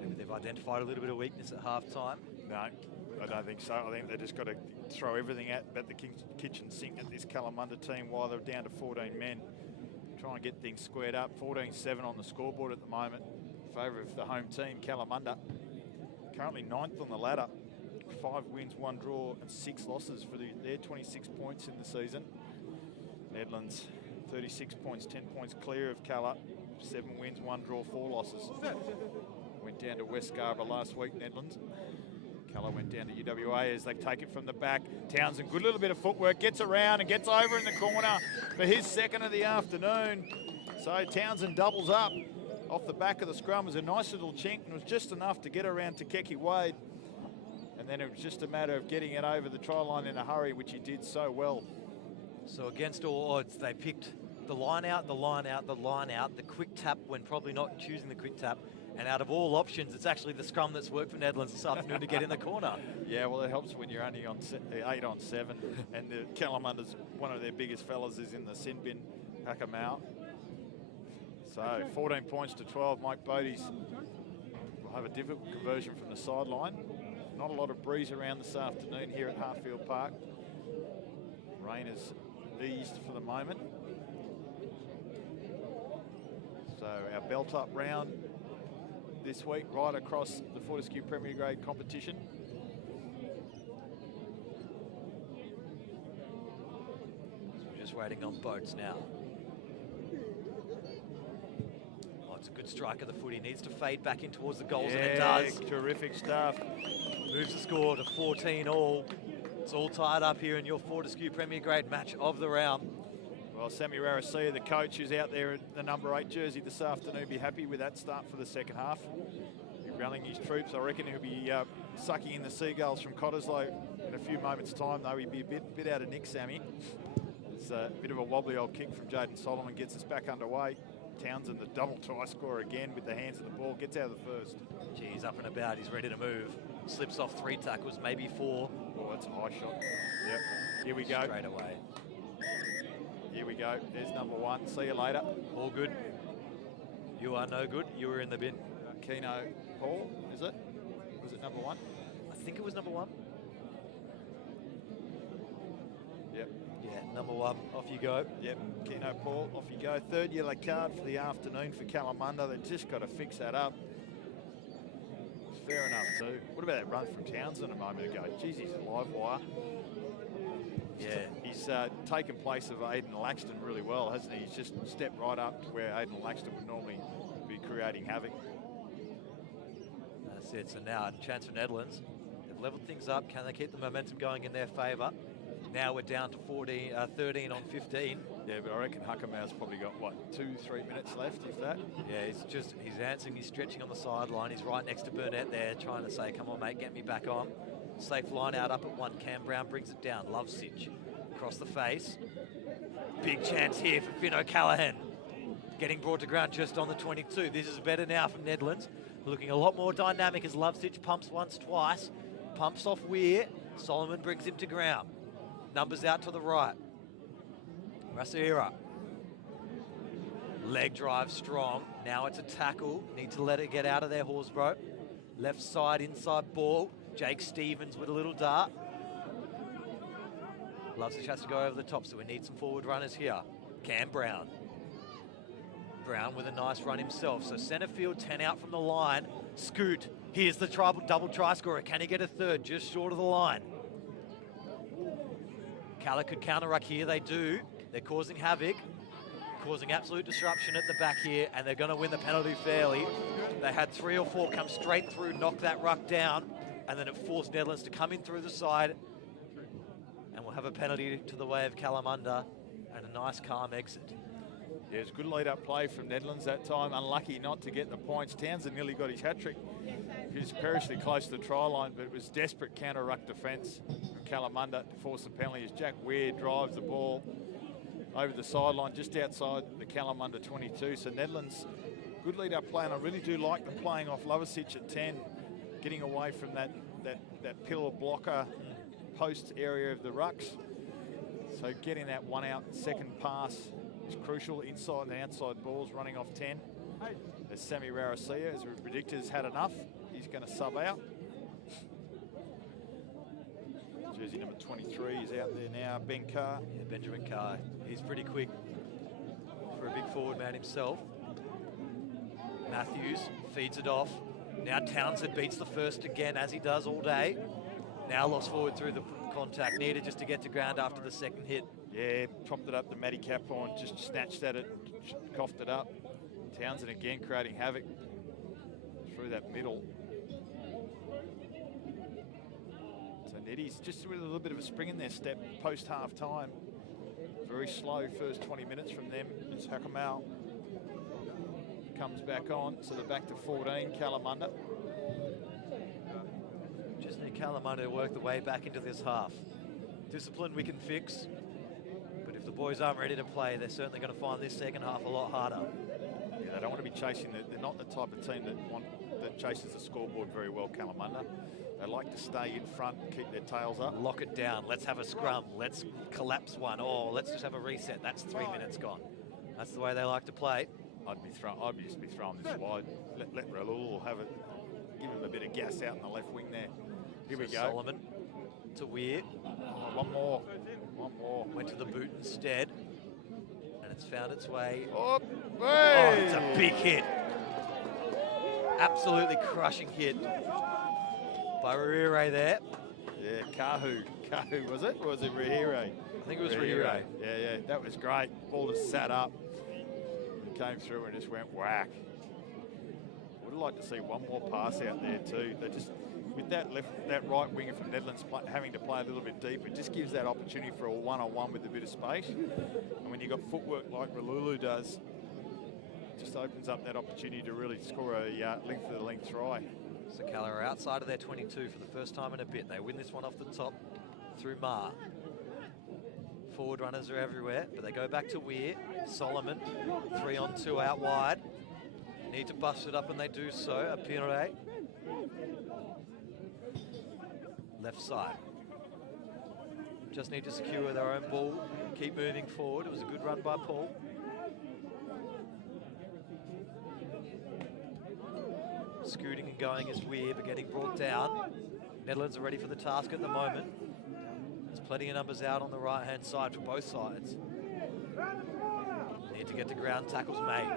Maybe they've identified a little bit of weakness at half-time. No, I don't think so. I think they just got to throw everything at the kitchen sink at this Kalamunda team while they're down to 14 men. Try and get things squared up. 14-7 on the scoreboard at the moment in favour of the home team, Kalamunda. Currently 9th on the ladder. 5 wins, 1 draw and 6 losses for their 26 points in the season. Nedlands 36 points, 10 points clear of Calla. 7 wins, 1 draw, 4 losses. Went down to West Scarborough last week, Nedlands. Calla went down to UWA as they take it from the back. Townsend, good little bit of footwork, gets around and gets over in the corner for his second of the afternoon. So Townsend doubles up off the back of the scrum. It was a nice little chink and it was just enough to get around Takeki Wade. And then it was just a matter of getting it over the try line in a hurry, which he did so well. So against all odds, they picked the line out, the line out, the line out, the quick tap when probably not choosing the quick tap. And out of all options, it's actually the scrum that's worked for Nedlands this afternoon to get in the corner. Yeah, well, it helps when you're only on 8-on-7. And the Kalamunda's one of their biggest fellas is in the sin bin, Hakamau. So 14 points to 12. Mike Bodie's will have a difficult conversion from the sideline. Not a lot of breeze around this afternoon here at Hartfield Park. Rain has eased for the moment. So our belt up round this week, right across the Fortescue Premier Grade competition. So we're just waiting on boats now. Oh, it's a good strike of the foot. He needs to fade back in towards the goals, and it does. Terrific stuff. Moves the score to 14 all. It's all tied up here in your Fortescue Premier Grade match of the round. Well, Sammy Rarasia, the coach, who's out there in the number 8 jersey this afternoon, be happy with that start for the second half. He's rallying his troops. I reckon he'll be sucking in the seagulls from Cottesloe in a few moments' time, though. He'd be a bit out of nick, Sammy. It's a bit of a wobbly old kick from Jaden Solomon, gets us back underway. Townsend, the double try scorer again with the hands of the ball, gets out of the first. Gee, he's up and about. He's ready to move. Slips off 3 tackles, maybe 4. Oh, that's a high shot. Yep. Here we go. Straight away. Here we go. There's number 1. See you later. All good. You are no good. You were in the bin. Keno Paul, is it? Was it number 1? I think it was number 1. Yep. Yeah, number 1. Off you go. Yep. Keno Paul, off you go. 3rd yellow card for the afternoon for Kalamunda. They've just got to fix that up. Fair enough too. What about that run from Townsend a moment ago? Jeez, he's a live wire. Yeah. He's taken place of Aidan Laxton really well, hasn't he? He's just stepped right up to where Aidan Laxton would normally be creating havoc. That's it. So now, a chance for Nedlands. They've leveled things up. Can they keep the momentum going in their favour? Now we're down to 13 on 15. Yeah, but I reckon Huckamau's probably got, what, 2-3 minutes left, if that? Yeah, he's answering, he's stretching on the sideline. He's right next to Burnett there, trying to say, come on, mate, get me back on. Safe line out up at 1. Cam Brown brings it down. Lovesich across the face. Big chance here for Finn O'Callaghan. Getting brought to ground just on the 22. This is better now from Nedlands. Looking a lot more dynamic as Lovesich pumps once, twice. Pumps off Weir. Solomon brings him to ground. Numbers out to the right. Rasiera. Leg drive strong. Now it's a tackle. Need to let it get out of there, Horsbro. Left side, inside ball. Jake Stevens with a little dart. Lovesich has to go over the top, so we need some forward runners here. Cam Brown. Brown with a nice run himself. So centre field, 10 out from the line. Scoot. Here's the double try scorer. Can he get a 3rd? Just short of the line. Calla could counter-ruck here. They do. They're causing havoc, causing absolute disruption at the back here, and they're going to win the penalty fairly. They had 3 or 4 come straight through, knock that ruck down, and then it forced Nedlands to come in through the side. And we'll have a penalty to the way of Kalamunda and a nice calm exit. Yeah, it's good lead-up play from Nedlands that time. Unlucky not to get the points. Townsend nearly got his hat-trick. He was perilously close to the try line, but it was desperate counter-ruck defence from Kalamunda to force the penalty as Jack Weir drives the ball over the sideline just outside the Kalamunda 22. So Nedlands, good lead-up play, and I really do like them playing off Lovesich at 10, getting away from that pillar blocker post area of the rucks. So getting that 1 out second pass is crucial. Inside and outside balls running off 10. As Sammy Rarasia, as we predicted, has had enough. He's going to sub out. Jersey number 23 is out there now. Ben Carr. Yeah, Benjamin Carr. He's pretty quick for a big forward man himself. Matthews feeds it off. Now Townsend beats the first again, as he does all day. Now lost forward through the contact. Needed just to get to ground after the second hit. Yeah, chopped it up to Matty Caphorn, just snatched at it, coughed it up. Townsend again creating havoc through that middle. So Neddy's just with a little bit of a spring in their step post half time. Very slow first 20 minutes from them as Hakamal comes back on. So they're back to 14, Kalamunda. Just need Kalamunda to work the way back into this half. Discipline we can fix, but if the boys aren't ready to play, they're certainly going to find this second half a lot harder. Yeah, they don't want to be chasing. They're not the type of team that chases the scoreboard very well, Kalamunda. They like to stay in front and keep their tails up. Lock it down. Let's have a scrum. Let's collapse one. Oh, let's just have a reset. That's 3 minutes gone. That's the way they like to play. I'd just be throwing this wide. Let Raul have it. Give him a bit of gas out in the left wing there. Here we go. Solomon to Weir. Oh, one more. One more. Went to the boot instead. And it's found its way. Oh, Oh, it's a big hit. Absolutely crushing hit by Rire there. Yeah, Kahu was it? Or was it Rihire? I think it was Rihire. Yeah, that was great. Ball just sat up. Came through and just went whack. Would have liked to see one more pass out there too. They just, with that right winger from Nedlands having to play a little bit deep, it just gives that opportunity for a one-on-one with a bit of space. And when you've got footwork like Ralulu does, it just opens up that opportunity to really score a length try. Sakala are outside of their 22 for the first time in a bit. They win this one off the top through Ma. Forward runners are everywhere, but they go back to Weir. Solomon, 3-on-2 out wide. Need to bust it up, and they do so. Apire. Left side. Just need to secure their own ball. Keep moving forward. It was a good run by Paul. Scooting and going is Weir, but getting brought down. Nedlands are ready for the task at the moment. There's plenty of numbers out on the right-hand side for both sides. Need to get to ground tackles made.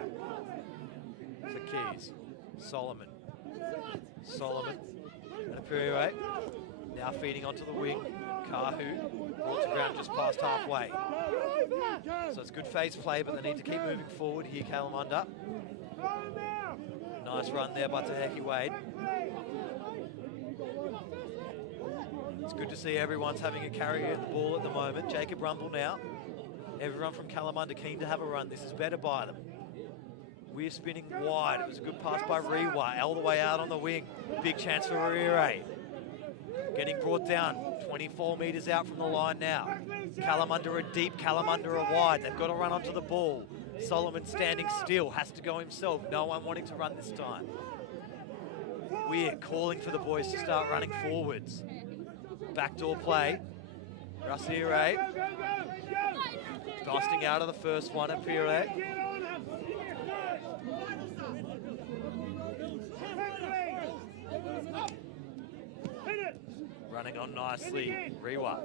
For Keys. Solomon and Apire. Now feeding onto the wing. Kahu brought to ground just past halfway. So it's good phase play, but they need to keep moving forward here, Kalamunda. Nice run there by Taheki Wade. It's good to see everyone's having a carry at the ball at the moment. Jacob Rumble now. Everyone from Kalamunda keen to have a run. This is better by them. We're spinning wide. It was a good pass by Rewa, all the way out on the wing. Big chance for Rire. Getting brought down, 24 metres out from the line now. Kalamunda are deep, Kalamunda are wide. They've got to run onto the ball. Solomon standing still, has to go himself. No one wanting to run this time. We're calling for the boys to start running forwards. Backdoor play. Rasire. Busting out of the first one, Apire. Running on nicely, Rewa.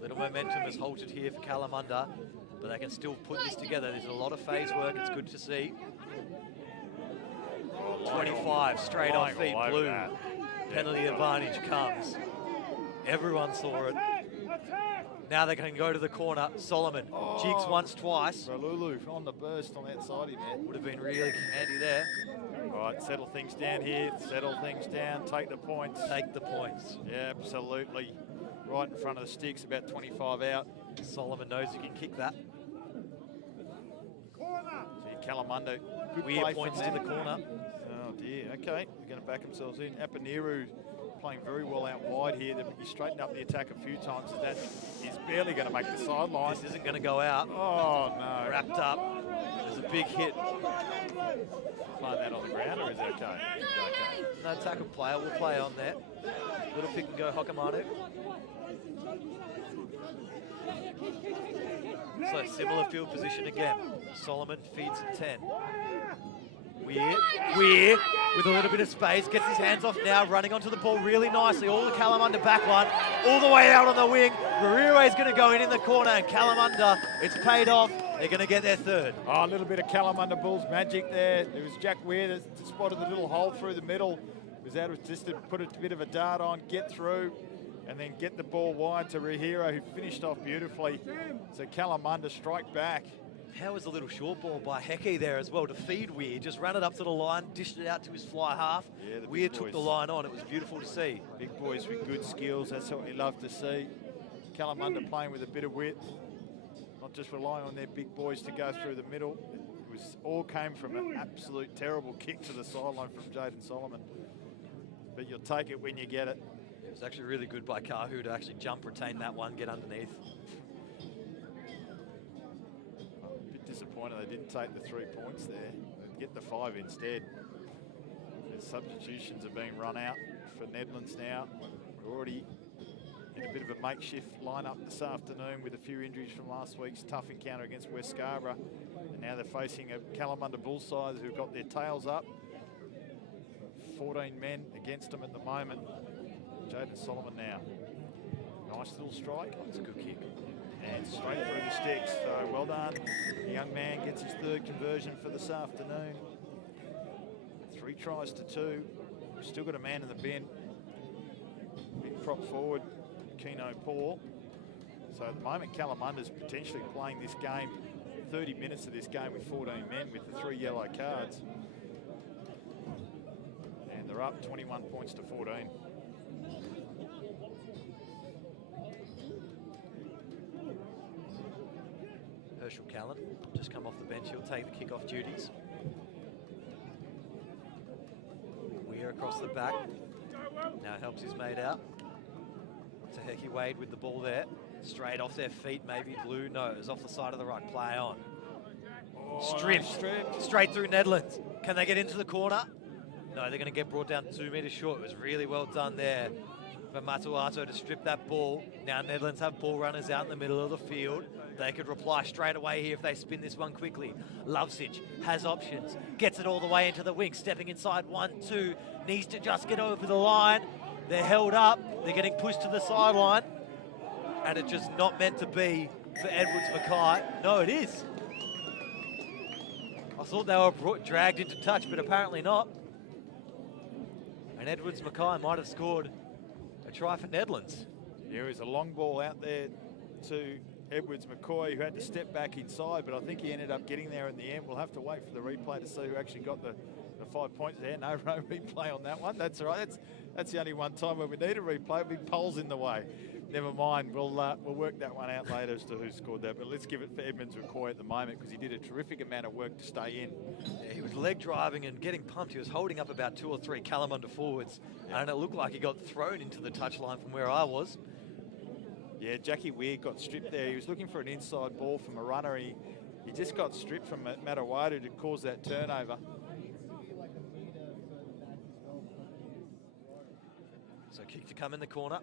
Little momentum has halted here for Kalamunda, but they can still put this together. There's a lot of phase work, it's good to see. 25, straight off feet, blue. Penalty advantage comes. Everyone saw it. Now they can go to the corner. Solomon jigs once, twice. Ralulu on the burst on that side of him. Would have been really handy there. All right, settle things down here. Settle things down. Take the points. Take the points. Yeah, absolutely. Right in front of the sticks, about 25 out. Solomon knows he can kick that. See, Kalamunda, good Weir play points from to them. the corner. Oh dear, okay. They're going to back themselves in. Apaniru playing very well out wide here. He straightened up the attack a few times. That he's barely going to make the sideline. This isn't going to go out. Oh no. Wrapped up. There's a big hit. Play that on the ground, or is it okay? It's okay. No tackle player will play on there. Little pick and go Hokamanu. So similar field position again. Solomon feeds at 10. Weir with a little bit of space, gets his hands off now, running onto the ball really nicely. All the Kalamunda backline, all the way out on the wing. Ruriwe is going to go in the corner, and Kalamunda, it's paid off. They're going to get their third. Oh, a little bit of Kalamunda Bulls magic there. There was Jack Weir that spotted the little hole through the middle. Was out of just to put a bit of a dart on, get through, and then get the ball wide to Rihiro, who finished off beautifully. So Kalamunda strike back. How was the little short ball by Heke there as well to feed Weir? Just ran it up to the line, dished it out to his fly half. Yeah, Weir took the line on. It was beautiful to see. Big boys with good skills. That's what we love to see. Kalamunda playing with a bit of width, not just relying on their big boys to go through the middle. It was all came from an absolute terrible kick to the sideline from Jaden Solomon. But you'll take it when you get it. It was actually really good by Kahu to actually jump, retain that one, get underneath. Disappointed they didn't take the 3 points there. They'd get the 5 instead. The substitutions are being run out for Nedlands now. We're already in a bit of a makeshift lineup this afternoon with a few injuries from last week's tough encounter against West Scarborough. And now they're facing a Kalamunda Bulls side who've got their tails up. 14 men against them at the moment. Jaden Solomon now. Nice little strike. It's a good kick. And straight through the sticks. So well done. The young man gets his third conversion for this afternoon. 3 tries to 2. We've still got a man in the bin. Big prop forward, Keno Paul. So at the moment, Kalamunda's potentially playing this game, 30 minutes of this game with 14 men with the 3 yellow cards. And they're up 21 points to 14. Herschel Callan, just come off the bench. He'll take the kickoff duties. Weir across the back. Now helps his mate out. Taheki Wade with the ball there. Straight off their feet, maybe Blue. No, it was off the side of the ruck. Play on. Stripped. Straight through Nedlands. Can they get into the corner? No, they're going to get brought down 2 metres short. It was really well done there for Matuato to strip that ball. Now Nedlands have ball runners out in the middle of the field. They could reply straight away here if they spin this one quickly. Lovesic has options. Gets it all the way into the wing. Stepping inside 1, 2. Needs to just get over the line. They're held up. They're getting pushed to the sideline. And it's just not meant to be for Edwards Mackay. No, it is. I thought they were dragged into touch, but apparently not. And Edwards Mackay might have scored a try for Nedlands. Yeah, it was a long ball out there to Edwards McCoy, who had to step back inside, but I think he ended up getting there in the end. We'll have to wait for the replay to see who actually got the 5 points there. No replay on that one. That's all right. That's the only one time when we need a replay. Big pole's in the way. Never mind. We'll work that one out later as to who scored that. But let's give it for Edmonds McCoy at the moment because he did a terrific amount of work to stay in. Yeah, he was leg driving and getting pumped. He was holding up about 2 or 3 Kalamunda forwards, and it looked like he got thrown into the touchline from where I was. Yeah, Jackie Weir got stripped there. He was looking for an inside ball from a runner. He just got stripped from Matawadu to cause that turnover. So kick to come in the corner.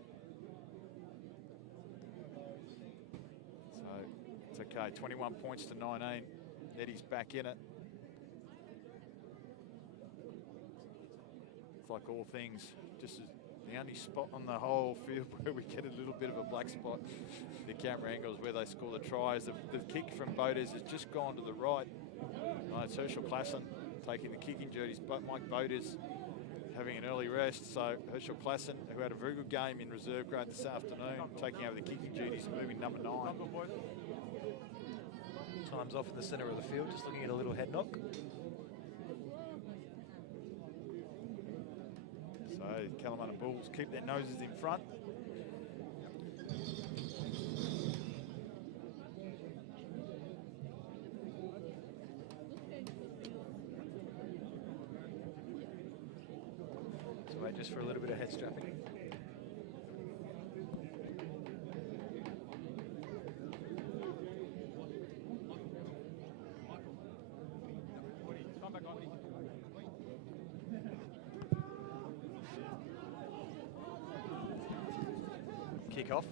So it's okay, 21 points to 19. Eddie's back in it. It's like all things, just as the only spot on the whole field where we get a little bit of a black spot, the camera angles where they score the tries. The kick from Boders has just gone to the right. It's Herschel Klassen taking the kicking duties, but Mike Boders having an early rest. So Herschel Klassen, who had a very good game in reserve grade this afternoon, taking over the kicking duties and moving number 9. Time's off in the centre of the field, just looking at a little head knock. So Kalamunda Bulls keep their noses in front. So wait just for a little bit of head strapping. Kickoff.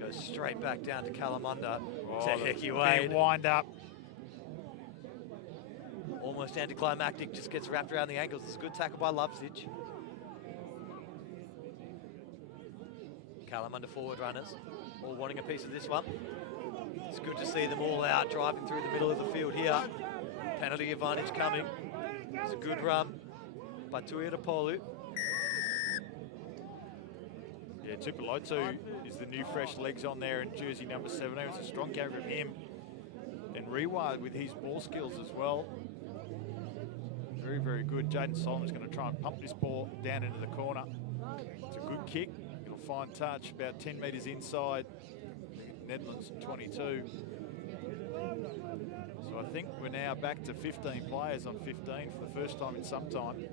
Goes straight back down to Kalamunda. Taheki Wade. Wind up. Almost anticlimactic, just gets wrapped around the ankles. It's a good tackle by Lovesic. Kalamunda forward runners, all wanting a piece of this one. It's good to see them all out, driving through the middle of the field here. Penalty advantage coming. It's a good run by Tuiotapolu. Yeah, Tupolotu is the new fresh legs on there in jersey number 17. It's a strong game from him. And Rewa with his ball skills as well. Very, very good. Jaden Solomon's going to try and pump this ball down into the corner. It's a good kick. It'll find touch about 10 metres inside. Nedlands 22. So I think we're now back to 15 players on 15 for the first time in some time.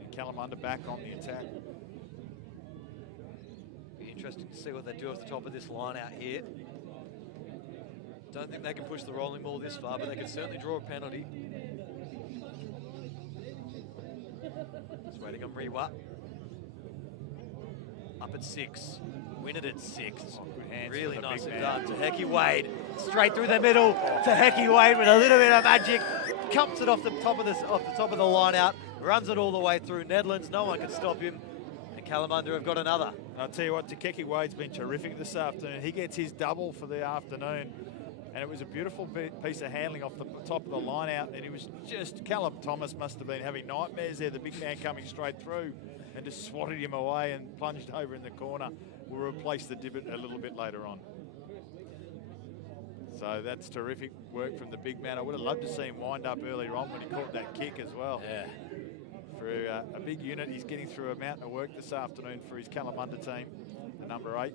And Kalamunda back on the attack. Interesting to see what they do off the top of this line out here. Don't think they can push the rolling ball this far, but they can certainly draw a penalty. Just waiting on Rewa. Up at 6. Win it at 6. Oh, good hands really for the nicely big done. man. Taheki Wade straight through the middle. Taheki Wade with a little bit of magic. Cups it off the top of the line out. Runs it all the way through Nedlands. No one can stop him. And Kalamunda have got another. I'll tell you what, Takeki Wade's been terrific this afternoon. He gets his double for the afternoon. And it was a beautiful piece of handling off the top of the line out. And it was just, Callum Thomas must have been having nightmares there. The big man coming straight through and just swatted him away and plunged over in the corner. We'll replace the divot a little bit later on. So that's terrific work from the big man. I would have loved to see him wind up earlier on when he caught that kick as well. Yeah. For a big unit, he's getting through a mountain of work this afternoon for his Kalamunda team, the number 8.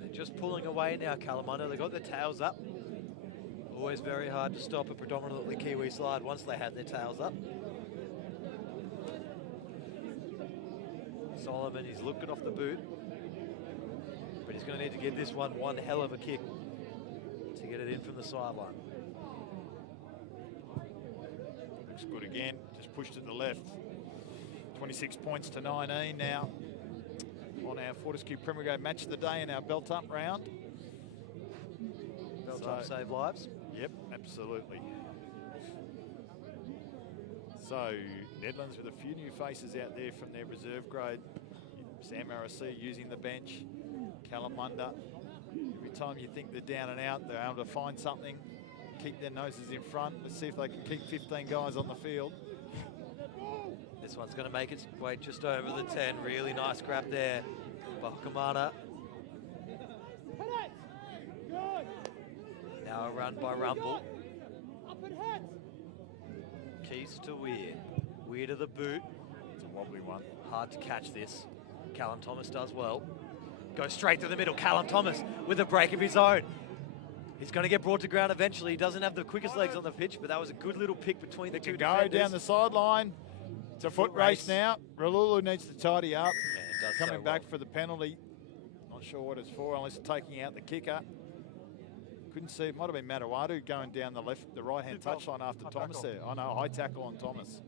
They're just pulling away now, Kalamunda. They've got their tails up. Always very hard to stop a predominantly Kiwi side once they had their tails up. Solomon, he's looking off the boot. But he's going to need to give this one hell of a kick to get it in from the sideline. Looks good again, just pushed it to the left. 26 points to 19 now on our Fortescue Premier Grade match of the day in our belt up round. Belt up save lives. Yep, absolutely. So, Nedlands with a few new faces out there from their reserve grade. Sam Arasi using the bench. Kalamunda. Every time you think they're down and out, they're able to find something, keep their noses in front. Let's see if they can keep 15 guys on the field. This one's going to make its way just over the 10. Really nice grab there by Kamada. Now a run by Rumble. Keys to Weir. Weir to the boot. It's a wobbly one. Hard to catch this. Callum Thomas does well. Goes straight to the middle. Callum Thomas with a break of his own. He's going to get brought to ground eventually. He doesn't have the quickest legs on the pitch, but that was a good little pick between the two defenders. Go down the sideline. It's a foot race now. Ralulu needs to tidy up. Yeah, it does Coming so back well. for the penalty. Not sure what it's for, unless it's taking out the kicker. Couldn't see. It might have been Matawadu going down the right-hand touchline after Thomas there. Oh no, high tackle on Thomas.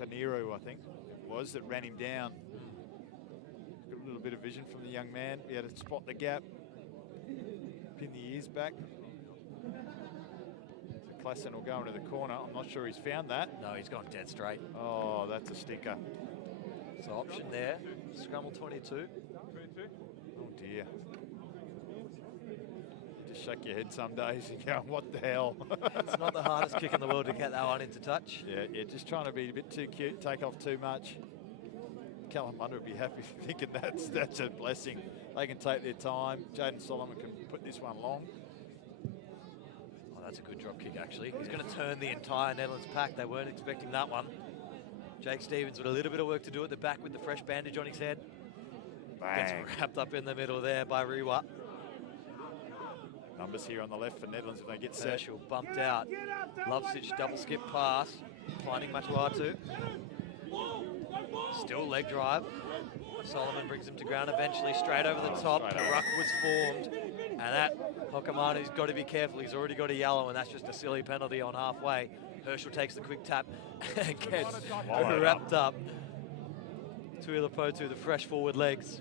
Paneru, I think, was that ran him down. Got a little bit of vision from the young man. He had to spot the gap, pin the ears back. So Klassen will go into the corner. I'm not sure he's found that. No, he's gone dead straight. Oh, that's a sticker. So option there. Scramble 22. Oh dear. Just shake your head some days and go, what the hell? It's not the hardest kick in the world to get that one into touch. Yeah, just trying to be a bit too cute, take off too much. Kalamunda would be happy thinking that's a blessing. They can take their time. Jaden Solomon can put this one long. Oh, that's a good drop kick, actually. He's going to turn the entire Netherlands pack. They weren't expecting that one. Jake Stevens with a little bit of work to do at the back with the fresh bandage on his head. Bang. Gets wrapped up in the middle there by Rewa. Numbers here on the left for Nedlands if they get set. Herschel bumped out. Lovsich double skip pass. Finding Matuatu. Still leg drive. Solomon brings him to ground eventually, straight over the top. The ruck was formed. And that Hokomanu's got to be careful. He's already got a yellow, and that's just a silly penalty on halfway. Herschel takes the quick tap and gets wrapped up. Tuilapotu, the fresh forward legs.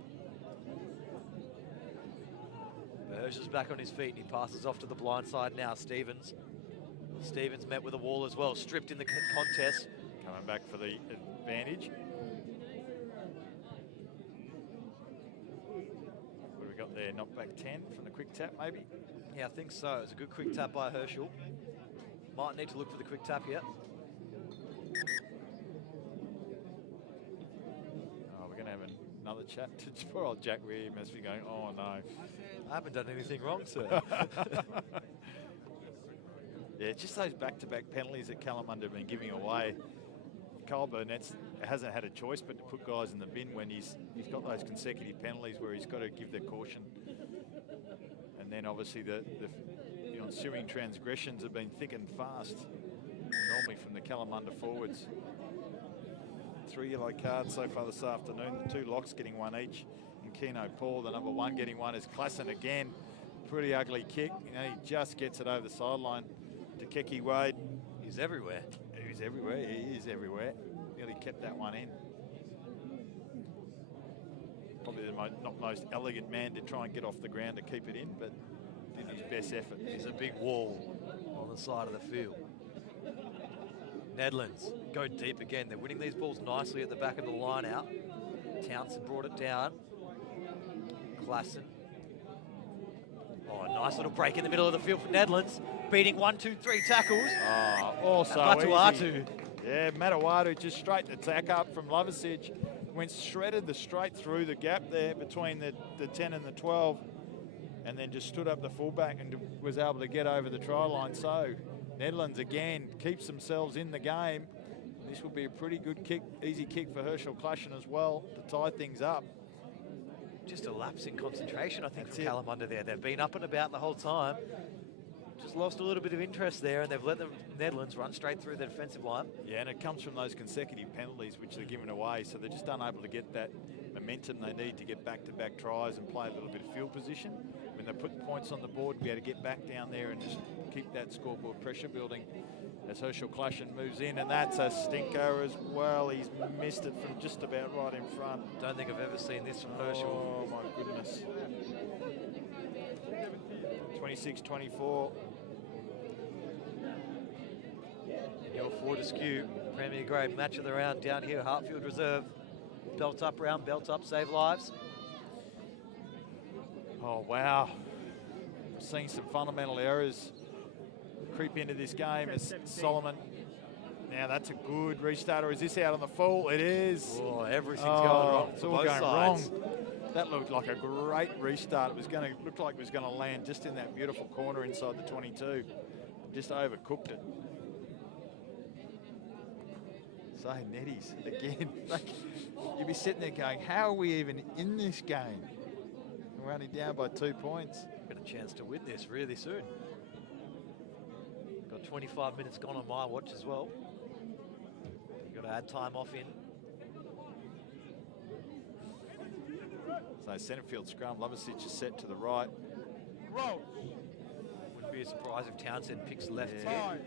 Herschel's back on his feet and he passes off to the blind side now. Stevens met with a wall as well, stripped in the contest. Coming back for the advantage. What have we got there? Knockback 10 from the quick tap maybe? Yeah, I think so. It's a good quick tap by Herschel. Might need to look for the quick tap here. Oh, we're going to have another chat to poor old Jack Weir. Must be going, oh no. I haven't done anything wrong, sir. Yeah, just those back-to-back penalties that Kalamunda have been giving away. Kyle Burnett's hasn't had a choice but to put guys in the bin when he's got those consecutive penalties where he's got to give the caution. And then obviously the ensuing transgressions have been thick and fast, normally from the Kalamunda forwards. 3 yellow cards so far this afternoon, the 2 locks getting one each. And Keno Paul, the number 1, getting one is Klassen again. Pretty ugly kick. He just gets it over the sideline to Keki Wade. He's everywhere. He's everywhere. He is everywhere. Nearly kept that one in. Probably the not most elegant man to try and get off the ground to keep it in, but did his best effort. He's a big wall on the side of the field. Nedlands go deep again. They're winning these balls nicely at the back of the line out. Townsend brought it down. Klassen. Oh, nice little break in the middle of the field for Nedlands. Beating 1, 2, 3 tackles. Oh, also Matuatu. Yeah, Matuatu just straight the tack up from Lovasic. Went shredded the straight through the gap there between the 10 and the 12. And then just stood up the fullback and was able to get over the try line. So Nedlands again keeps themselves in the game. This will be a pretty good kick, easy kick for Herschel Klassen as well to tie things up. Just a lapse in concentration, I think, That's from it. Kalamunda there. They've been up and about the whole time. Just lost a little bit of interest there, and they've let the Nedlands run straight through the defensive line. Yeah, and it comes from those consecutive penalties which they're giving away, so they're just unable to get that momentum they need to get back-to-back tries and play a little bit of field position. When they put points on the board, be able to get back down there and just keep that scoreboard pressure building as Herschel Klassen moves in, and that's a stinker as well. He's missed it from just about right in front. Don't think I've ever seen this from Herschel. Oh, my goodness. 26-24. Your Fortescue Premier Grade match of the round down here, Hartfield Reserve. Belt up round, belt up, save lives. Oh, wow. Seeing some fundamental errors creep into this game as Solomon. Now that's a good restart, or is this out on the full? It is. Oh, everything's going wrong It's for all both going sides. wrong. That looked like a great restart. It was going to look like it was going to land just in that beautiful corner inside the 22. Just overcooked it. So Netties again. Like, you'd be sitting there going, how are we even in this game? We're only down by 2 points. Got a chance to win this really soon. Got 25 minutes gone on my watch as well. Got to add time off in. So centre field scrum, Lovasic is set to the right. Wouldn't be a surprise if Townsend picks left Yeah. here.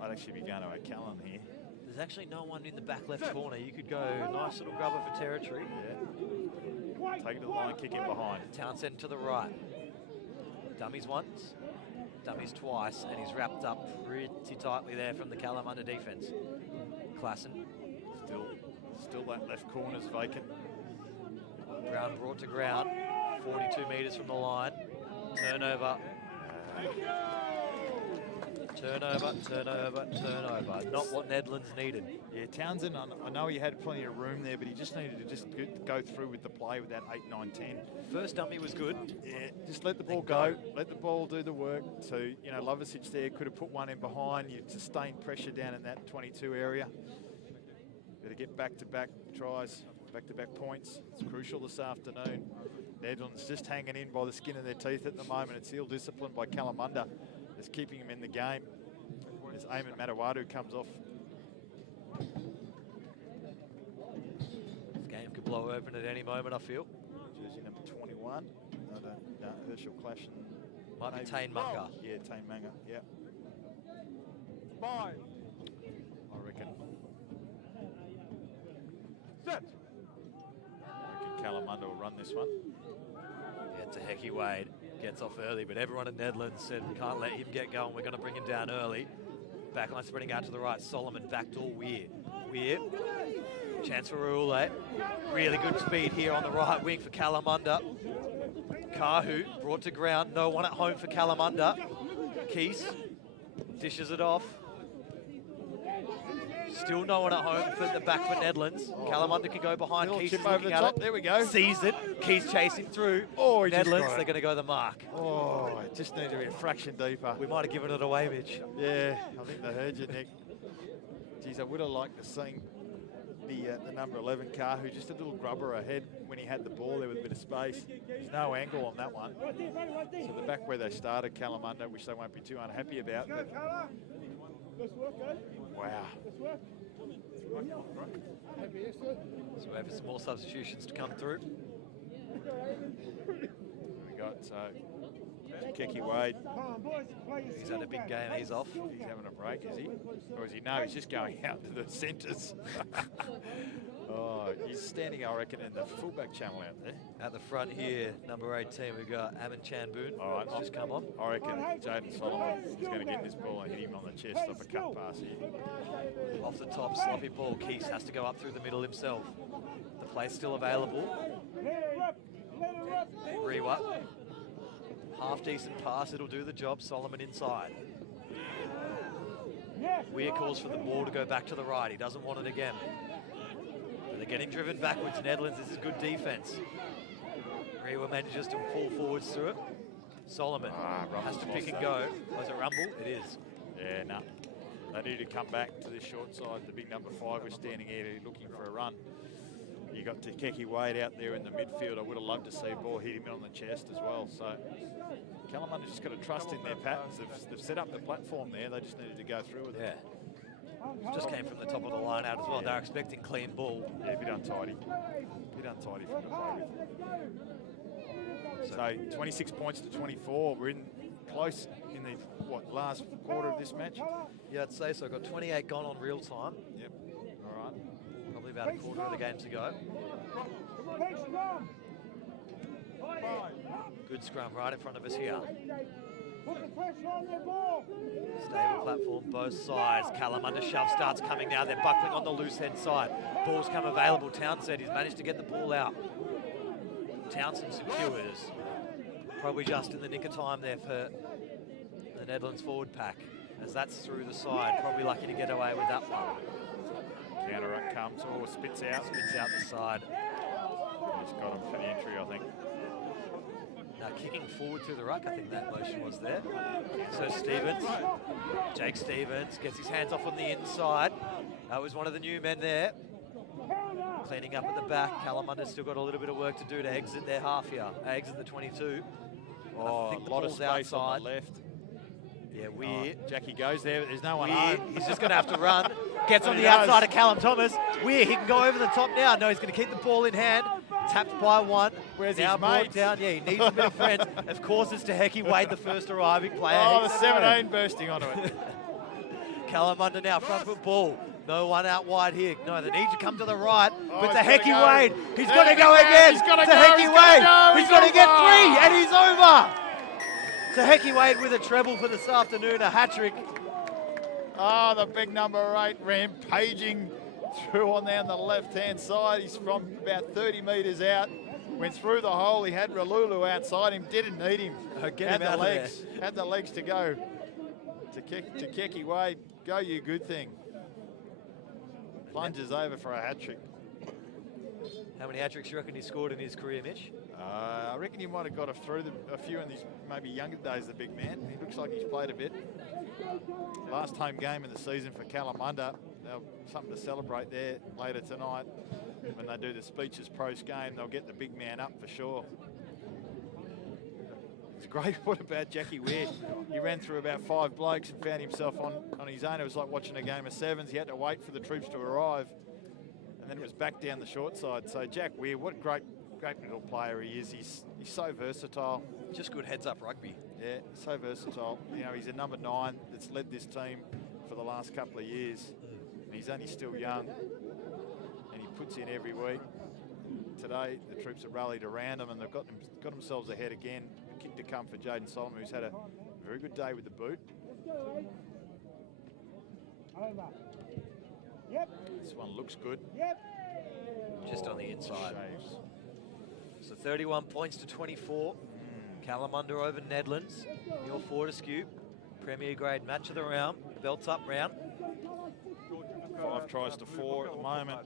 I'd actually be going to O'Callum here. There's actually no one in the back left corner. You could go nice little grubber for territory. Yeah. Take it to the line, kick in behind. Townsend to the right. Dummies once, dummies twice, and he's wrapped up pretty tightly there from the Kalamunda defence. Klassen. Still that left corner's vacant. Brown brought to ground, 42 metres from the line. Turnover. Turnover. Not what Nedlands needed. Yeah, Townsend, I know he had plenty of room there, but he just needed to just go through with the play with that 8, 9, 10. First dummy was good. Yeah, just let the ball go. Let the ball do the work. So, you know, Lovasic there could have put one in behind. You sustained pressure down in that 22 area. Better get back-to-back tries, back-to-back points. It's crucial this afternoon. Nedlands just hanging in by the skin of their teeth at the moment. It's ill-disciplined by Kalamunda. It's keeping him in the game. As Eamon Matuatu comes off. This game could blow open at any moment, I feel. Jersey number 21. I don't know. Herschel Klassen. Might be Maybe. Tane Munga. Yeah, Tane Munga. Yeah. 5. I reckon. Set. I reckon Kalamunda will run this one. Yeah, it's a Hecky Wade. Gets off early, but everyone in Nedlands said we can't let him get going. We're going to bring him down early. Backline spreading out to the right. Solomon backdoor Weir. Chance for Raoule. Really good speed here on the right wing for Kalamunda. Kahu brought to ground. No one at home for Kalamunda. Keese dishes it off. Still no one at home for the back for Nedlands. Kalamunda can go behind. Little Keese chip is over looking the at top. it. There we go. Sees it. Keese chasing through. Oh, he just Nedlands, got it. they're going to go the mark. Oh, it just needed to be a fraction deeper. We might have given it away, Mitch. Yeah, I think they heard you, Nick. Geez, I would have liked to see the number 11 car, who just a little grubber ahead when he had the ball there with a bit of space. There's no angle on that one. So the back where they started, Kalamunda, which they won't be too unhappy about. But wow. So we have some more substitutions to come through. We got Keki Wade. He's had a big game, he's off. He's having a break, is he? Or is he? No, he's just going out to the centres. Oh, he's standing, I reckon, in the fullback channel out there. At the front here, number 18, we've got Amin Chanboon. All right, Just come on. I reckon Jaden Solomon is going to get this ball and hit him on the chest off a cut pass here. Off the top, sloppy ball. Keese has to go up through the middle himself. The play's still available. Rewa. Half-decent pass, it'll do the job. Solomon inside. Weir calls for the ball to go back to the right. He doesn't want it again. But they're getting driven backwards. Nedlands, this is good defense. Rewa manages to pull forwards through it. Solomon has to pick and go. Was it Rumble? It is. Yeah, no. They need to come back to this short side. The big number 5 was standing here looking for a run. You got Takeki Wade out there in the midfield. I would have loved to see a ball hit him on the chest as well. So Kalamunda's just got to trust in their patterns. They've set up the platform there. They just needed to go through with it. Yeah. Just came from the top of the line out as well. They're expecting clean ball. Yeah, a bit untidy. A bit untidy from the play with. So 26 points to 24. We're in close in the last quarter of this match? Yeah, I'd say so. Got 28 gone on real time. Yep. All right. Probably about a quarter of the game to go. Good scrum right in front of us here. Stable platform, both sides. Kalamunda shove starts coming now. They're buckling on the loose head side. Ball's come available. Townsend, he's managed to get the ball out. Townsend secures. Probably just in the nick of time there for the Nedlands forward pack. As that's through the side. Probably lucky to get away with that one. Counter comes or spits out. Spits out the side. Just got him for the entry, I think. Now kicking forward through the ruck, I think that motion was there. So Stevens, Jake Stevens gets his hands off on the inside. That was one of the new men there. Cleaning up at the back. Kalamunda's still got a little bit of work to do to exit their half here. Exit the 22. Oh, I think a lot of space outside. on the left. Yeah, Weir. Oh, Jackie goes there, there's no one Weir, home. he's just going to have to run. Gets on He the does. outside of Callum Thomas. Weir, he can go over the top now. No, he's going to keep the ball in hand. Tapped by one. Where's now his brought mates? down. Yeah, he needs a bit of friends. Of course, it's Taheki Wade, the first arriving player. Oh, He's the the 17 bursting onto it. Kalamunda now, front foot ball. No one out wide here. No, they need to come to the right. Oh, But he's Taheki gotta go. Wade, he's got to Taheki go Wade, again. he's gotta go, Taheki he's Wade, gotta go, he's he's got to get over. 3, and he's over. Taheki Wade with a treble for this afternoon, a hat-trick. Oh, the big number 8 rampaging through on down the left-hand side. He's from about 30 metres out. Went through the hole. He had Ralulu outside him. Didn't need him. Get had him out the of there. legs. Had the legs to go. To Keki Wade, go you good thing. Plunges over for a hat-trick. How many hat-tricks do you reckon he scored in his career, Mitch? I reckon he might have got a few in his maybe younger days, the big man. He looks like he's played a bit. Last home game of the season for Kalamunda. They'll something to celebrate there later tonight. When they do the speeches post-game, they'll get the big man up for sure. It's great. What about Jackie Weir? He ran through about 5 blokes and found himself on his own. It was like watching a game of sevens. He had to wait for the troops to arrive. And then it was back down the short side. So Jack Weir, what a great little player he is. He's so versatile. Just good heads-up rugby. Yeah, so versatile. You know, he's a number 9 that's led this team for the last couple of years. And he's only still young. And he puts in every week. Today, the troops have rallied around him and they've got themselves ahead again. A kick to come for Jaden Solomon, who's had a very good day with the boot. This one looks good. Just on the inside. Shaves. So 31 points to 24. Kalamunda over Nedlands. Your Fortescue. Premier grade match of the round. Belts up round. 5 tries to 4 at the moment.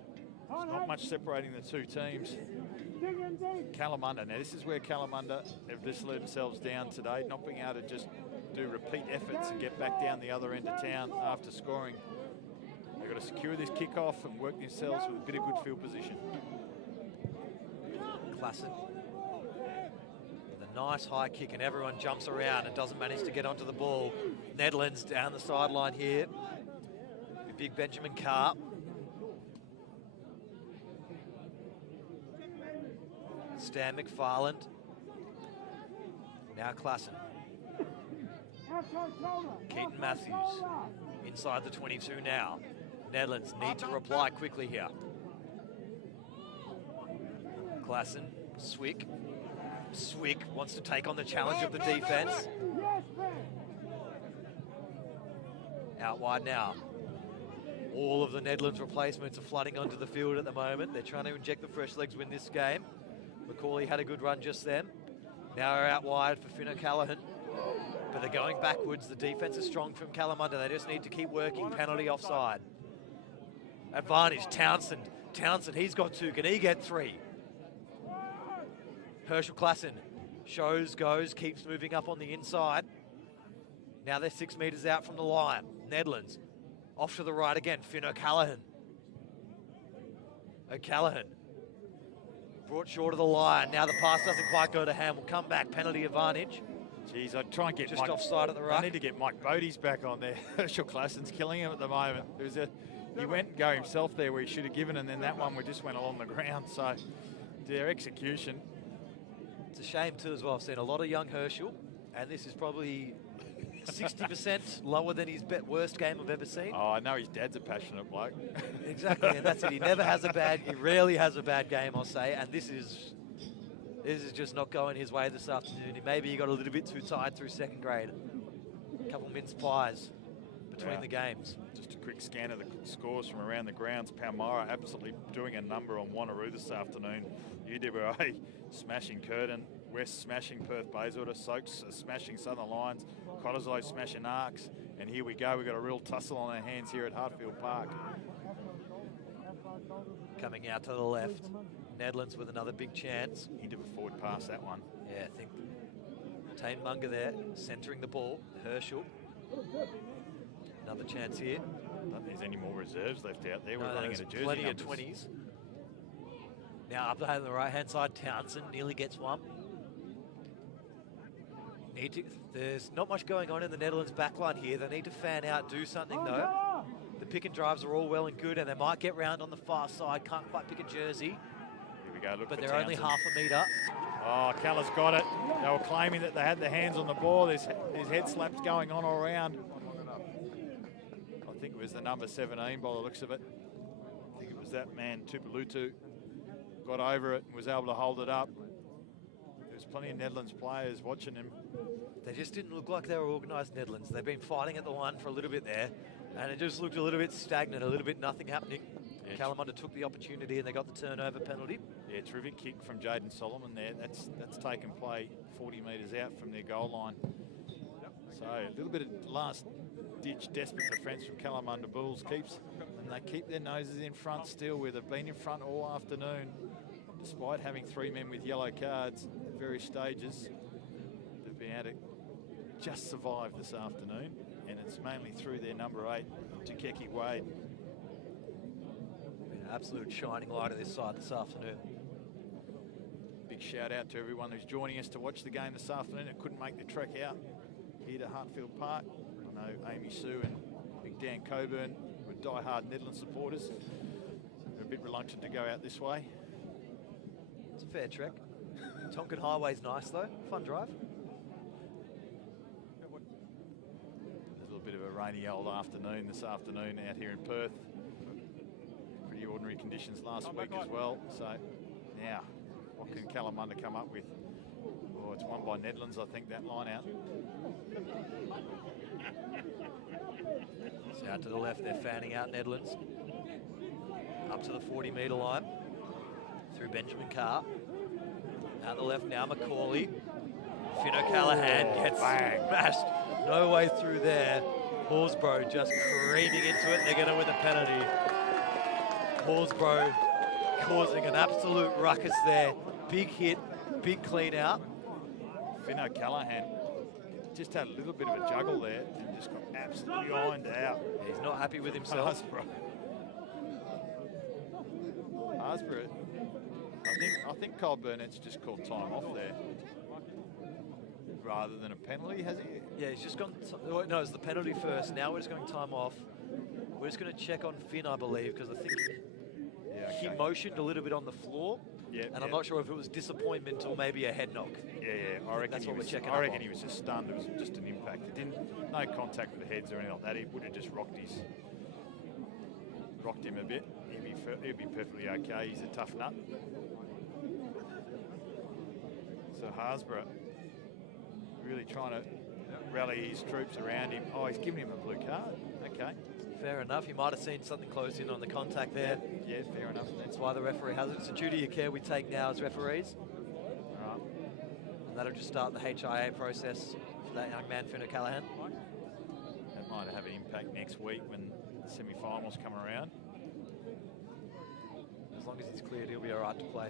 There's not much separating the two teams. Kalamunda, now this is where Kalamunda have just let themselves down today, not being able to just do repeat efforts and get back down the other end of town after scoring. They've got to secure this kickoff and work themselves with a bit of good field position. Klassen. With a nice high kick and everyone jumps around and doesn't manage to get onto the ball. Nedlands down the sideline here. With big Benjamin Carr. Stan McFarland. Now Klassen. Keaton Matthews. Inside the 22 now. Nedlands need to reply quickly here. Klassen, Swick. Swick wants to take on the challenge of the defence. Out wide now. All of the Nedlands replacements are flooding onto the field at the moment. They're trying to inject the fresh legs win this game. Macaulay had a good run just then. Now we're out wide for Finn O'Callaghan. But they're going backwards. The defence is strong from Kalamunda. They just need to keep working. Penalty offside. Advantage, Townsend. Townsend, he's got 2. Can he get 3? Herschel Klassen shows, goes, keeps moving up on the inside. Now they're 6 metres out from the line. Nedlands off to the right again. Finn O'Callaghan. O'Callaghan brought short of the line. Now the pass doesn't quite go to Ham. Will come back. Penalty advantage. Geez, I'd try and get just Mike, offside at the ruck. I need to get Mike Bodie's back on there. Herschel Klassen's killing him at the moment. He went and go himself there where he should have given, and then that one we just went along the ground. So their execution. It's a shame too as well. I've seen a lot of young Herschel, and this is probably 60% lower than his worst game I've ever seen. Oh, I know his dad's a passionate bloke. Exactly, and that's it. He rarely has a bad game, I'll say, and this is just not going his way this afternoon. Maybe he got a little bit too tired through second grade. A couple mince pies between the games. Just a quick scan of the scores from around the grounds. Palmyra absolutely doing a number on Wanneroo this afternoon. UWA smashing Curtin. West smashing Perth Bayswater. Soaks smashing Southern Lions. Cottesloe smashing Arcs. And here we go. We've got a real tussle on our hands here at Hartfield Park. Coming out to the left. Nedlands with another big chance. Into a forward pass, that one. Yeah, I think Tane Munger there, centering the ball. Herschel. Another chance here. I don't think there's any more reserves left out there. We're running out of jersey plenty numbers. of 20s. Now up on the right-hand side, Townsend nearly gets one. There's not much going on in the Netherlands backline here. They need to fan out, do something though. The pick and drives are all well and good, and they might get round on the far side. Can't quite pick a jersey. Here we go, look but for they're only Townsend. half a metre. Oh, Calla's got it. They were claiming that they had their hands on the ball. There's head slaps going on all around. I think it was the number 17 by the looks of it. I think it was that man, Tupalutu, got over it and was able to hold it up. There's plenty of Nedlands players watching him. They just didn't look like they were organised Nedlands. They've been fighting at the line for a little bit there, and it just looked a little bit stagnant, a little bit nothing happening. Yeah, Kalamunda took the opportunity and they got the turnover penalty. Yeah, terrific kick from Jaden Solomon there. That's taken play 40 metres out from their goal line. So a little bit of last-ditch desperate defence from Kalamunda Bulls and they keep their noses in front still, where they've been in front all afternoon, despite having 3 men with yellow cards at various stages. They've been able to just survive this afternoon, and it's mainly through their number 8, Tukeki Wade. An absolute shining light of this side this afternoon. Big shout out to everyone who's joining us to watch the game this afternoon and couldn't make the trek out here to Hartfield Park. I know Amy Sue and Big Dan Coburn were die-hard Nedlands supporters. They're a bit reluctant to go out this way. It's a fair trek. Tonkin Highway's nice though, fun drive. A little bit of a rainy old afternoon this afternoon out here in Perth. Pretty ordinary conditions last week as well. So now, what can Kalamunda come up with? Oh, it's won by Nedlands, I think, that line out. So out to the left, they're fanning out Nedlands. Up to the 40-metre line. Through Benjamin Carr. Out the left now, Macaulay. Finn O'Callaghan gets smashed. No way through there. Horsbrough just creaming into it. They're going to win the penalty. Horsbrough causing an absolute ruckus there. Big hit, big clean out. Finn O'Callaghan just had a little bit of a juggle there and just got absolutely ironed out. He's not happy with himself. Harsborough. I think Cole Burnett's just called time off there rather than a penalty, has he? Yeah, he's just gone. No, it's the penalty first. Now we're just going time off. We're just going to check on Finn, I believe, because I think he motioned a little bit on the floor. Yeah, and I'm not sure if it was disappointment or maybe a head knock. Yeah. I reckon that's what we're checking. I reckon he was just stunned. It was just an impact. It didn't, no contact with the heads or anything like that. He would have just rocked him a bit. He'd be perfectly okay. He's a tough nut. for Harsborough. Really trying to rally his troops around him. Oh, he's giving him a blue card. Okay. Fair enough. He might have seen something close in on the contact there. Yeah, fair enough. That's why the referee has it. It's a duty of care we take now as referees. All right. And that'll just start the HIA process for that young man, Finn O'Callaghan. That might have an impact next week when the semi-finals come around. As long as he's cleared, he'll be all right to play.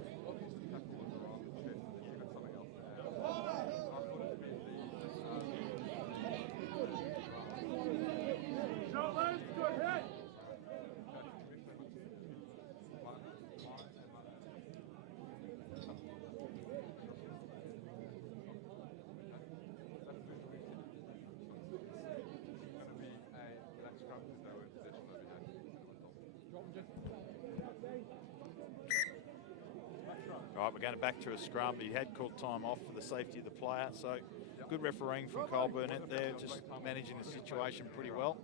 Right, we're going back to a scrum. He had called time off for the safety of the player, so good refereeing from Cole Burnett there, just managing the situation pretty well.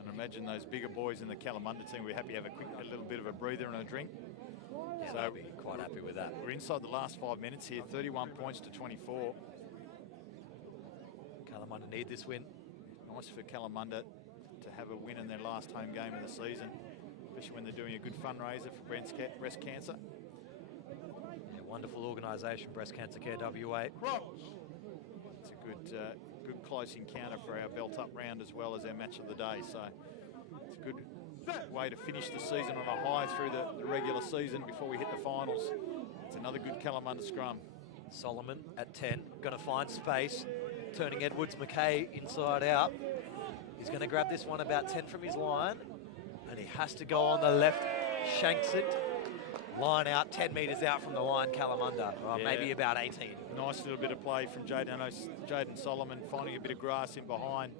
And I imagine those bigger boys in the Kalamunda team will be happy to have a little bit of a breather and a drink. Yeah, So they'll be quite happy with that. we're inside the last 5 minutes here, 31 points to 24. Kalamunda need this win. Nice for Kalamunda to have a win in their last home game of the season, especially when they're doing a good fundraiser for breast cancer. Yeah, wonderful organisation, Breast Cancer Care WA. It's a good close encounter for our belt-up round as well as our match of the day. So it's a good way to finish the season on a high through the regular season before we hit the finals. It's another good Kalamunda scrum. Solomon at 10, going to find space, turning Edwards McKay inside out. He's going to grab this one about 10 from his line, and he has to go on the left, shanks it, line out, 10 metres out from the line, Kalamunda, or maybe about 18. Nice little bit of play from Jaden Solomon, finding a bit of grass in behind.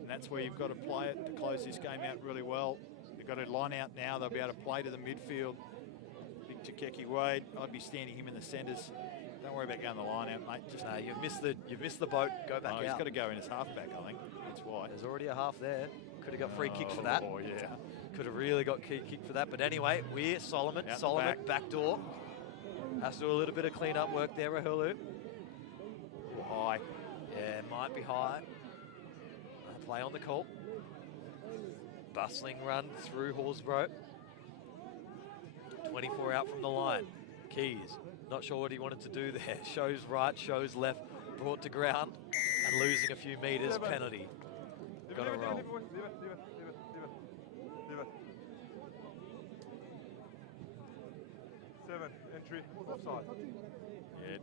And that's where you've got to play it to close this game out really well. They've got to line out now. They'll be able to play to the midfield. Big Takeki Wade, I'd be standing him in the centres. Don't worry about going the line out, mate. Just No, you've missed the boat. Go back out. He's got to go in as halfback, I think. That's why. There's already a half there. Could have got free kick for that. Oh, yeah. Could have really got kick for that. But anyway, we're Solomon. Out the Solomon, back. back door. Has to do a little bit of clean-up work there, Rahulu. High. Yeah, might be high. Play on the call. Bustling run through Horsburgh. 24 out from the line. Keys, not sure what he wanted to do there. Shows right, shows left, brought to ground, and losing a few metres, penalty. Got to roll. Seven, entry, offside. Yeah.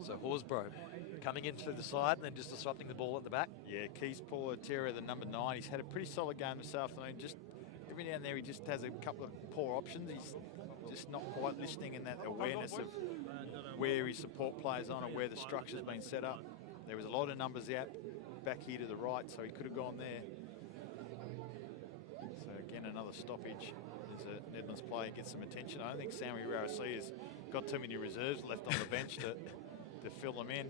So Horsburgh coming in through the side and then just disrupting the ball at the back. Yeah, Keys Paul Terra, the number 9. He's had a pretty solid game this afternoon. Just every now and there, he just has a couple of poor options. He's just not quite listening in that awareness of where his support players on and where the structure's been set up. There was a lot of numbers out back here to the right, so he could have gone there. So again, another stoppage as a Nedlands player gets some attention. I don't think Sammy Rarasi has got too many reserves left on the bench to fill them in.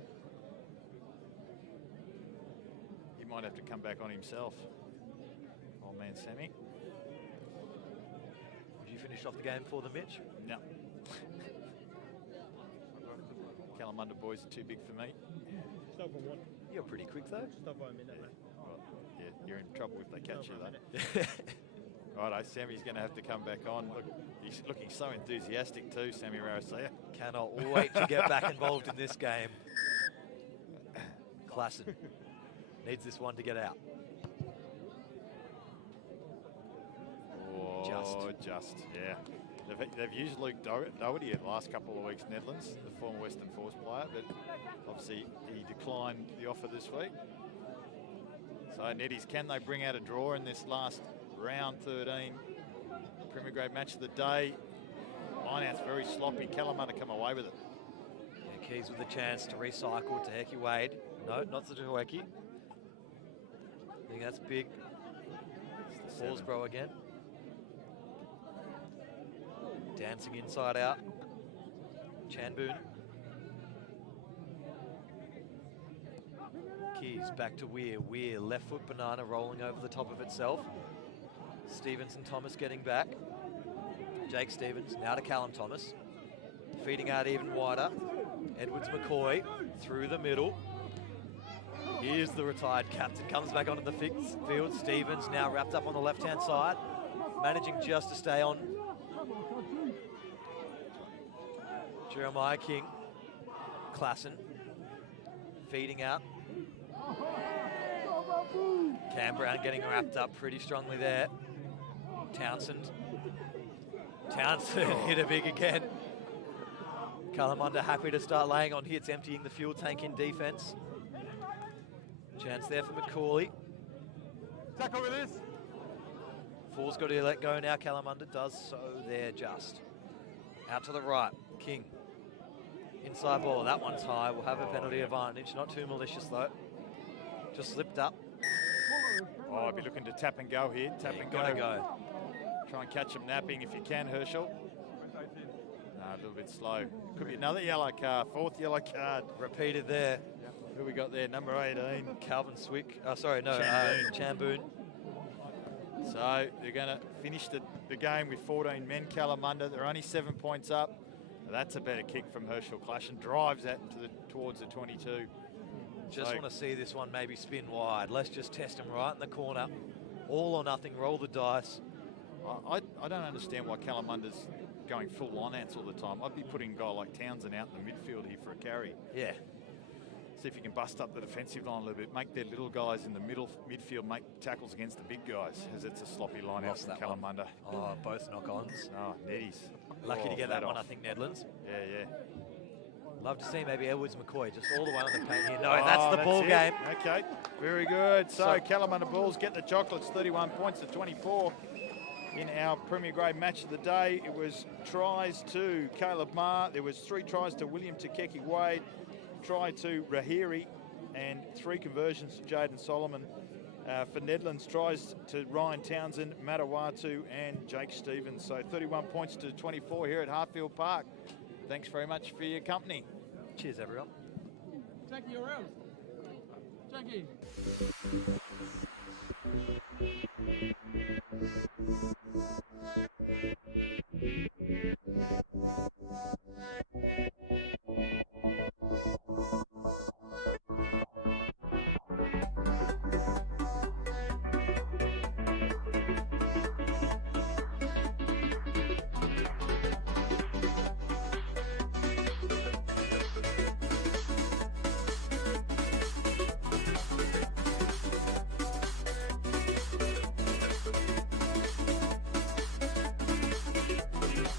He might have to come back on himself. Old man Sammy. Did you finish off the game for the Mitch? No. Kalamunda boys are too big for me. You're pretty quick though. Well, yeah, you're in trouble if they catch you though. Righto, Sammy's going to have to come back on. Look, he's looking so enthusiastic too, Sammy Rarasia. Cannot wait to get back involved in this game. Klassen needs this one to get out. Oh, just, yeah. They've used Luke Doherty the last couple of weeks, Nedlands, the former Western Force player, but obviously he declined the offer this week. So, Neddies, can they bring out a draw in this last round 13 Premier Grade match of the day? Lineout's very sloppy. Kalamunda come away with it. Yeah, Keys with a chance to recycle to Heki Wade. No, not to Heki. I think that's big. Horsburgh again. Dancing inside out. Chanboon. Keys back to Weir. Weir, left foot banana rolling over the top of itself. Stevens and Thomas getting back. Jake Stevens, now to Callum Thomas. Feeding out even wider. Edwards McCoy through the middle. Here's the retired captain, comes back onto the field. Stevens now wrapped up on the left-hand side, managing just to stay on. Jeremiah King, Klassen, feeding out. Cam Brown getting wrapped up pretty strongly there. Townsend hit a big again. Kalamunda happy to start laying on hits, emptying the fuel tank in defence. Chance there for McCauley. Tackle with this. Fall's got to let go now. Kalamunda does so there just. Out to the right. King. Inside ball. That one's high. We'll have a penalty advantage. Not too malicious though. Just slipped up. Oh, I'd be looking to tap and go here. Tap and Gotta go. Try and catch him napping if you can, Herschel. A little bit slow. Could be another yellow card. 4th yellow card. Repeated there. Who we got there? Number 18. Calvin Swick. Chamboon. So they're going to finish the game with 14 men. Kalamunda, they're only 7 points up. That's a better kick from Herschel Klassen. Drives that towards the 22. Just want to see this one maybe spin wide. Let's just test him right in the corner. All or nothing. Roll the dice. I don't understand why Kalamunda's going full line-outs all the time. I'd be putting a guy like Townsend out in the midfield here for a carry. Yeah. See if you can bust up the defensive line a little bit. Make their little guys in the midfield make tackles against the big guys, as it's a sloppy line-out from Kalamunda. Oh, both knock-ons. Oh, Neddies. Lucky to get that one, I think, Nedlands. Yeah. Love to see maybe Edwards McCoy just all the way on the paint here. No, that's the ball game. Okay, very good. So Kalamunda Bulls get the chocolates, 31 points to 24. In our Premier Grade match of the day, it was tries to Caleb Marr. There was 3 tries to William Takeki Wade, try to Rahiri, and 3 conversions to Jaden Solomon. For Nedlands, tries to Ryan Townsend, Matawatu, and Jake Stevens. So 31 points to 24 here at Hartfield Park. Thanks very much for your company. Cheers, everyone. Jackie, around. Jackie.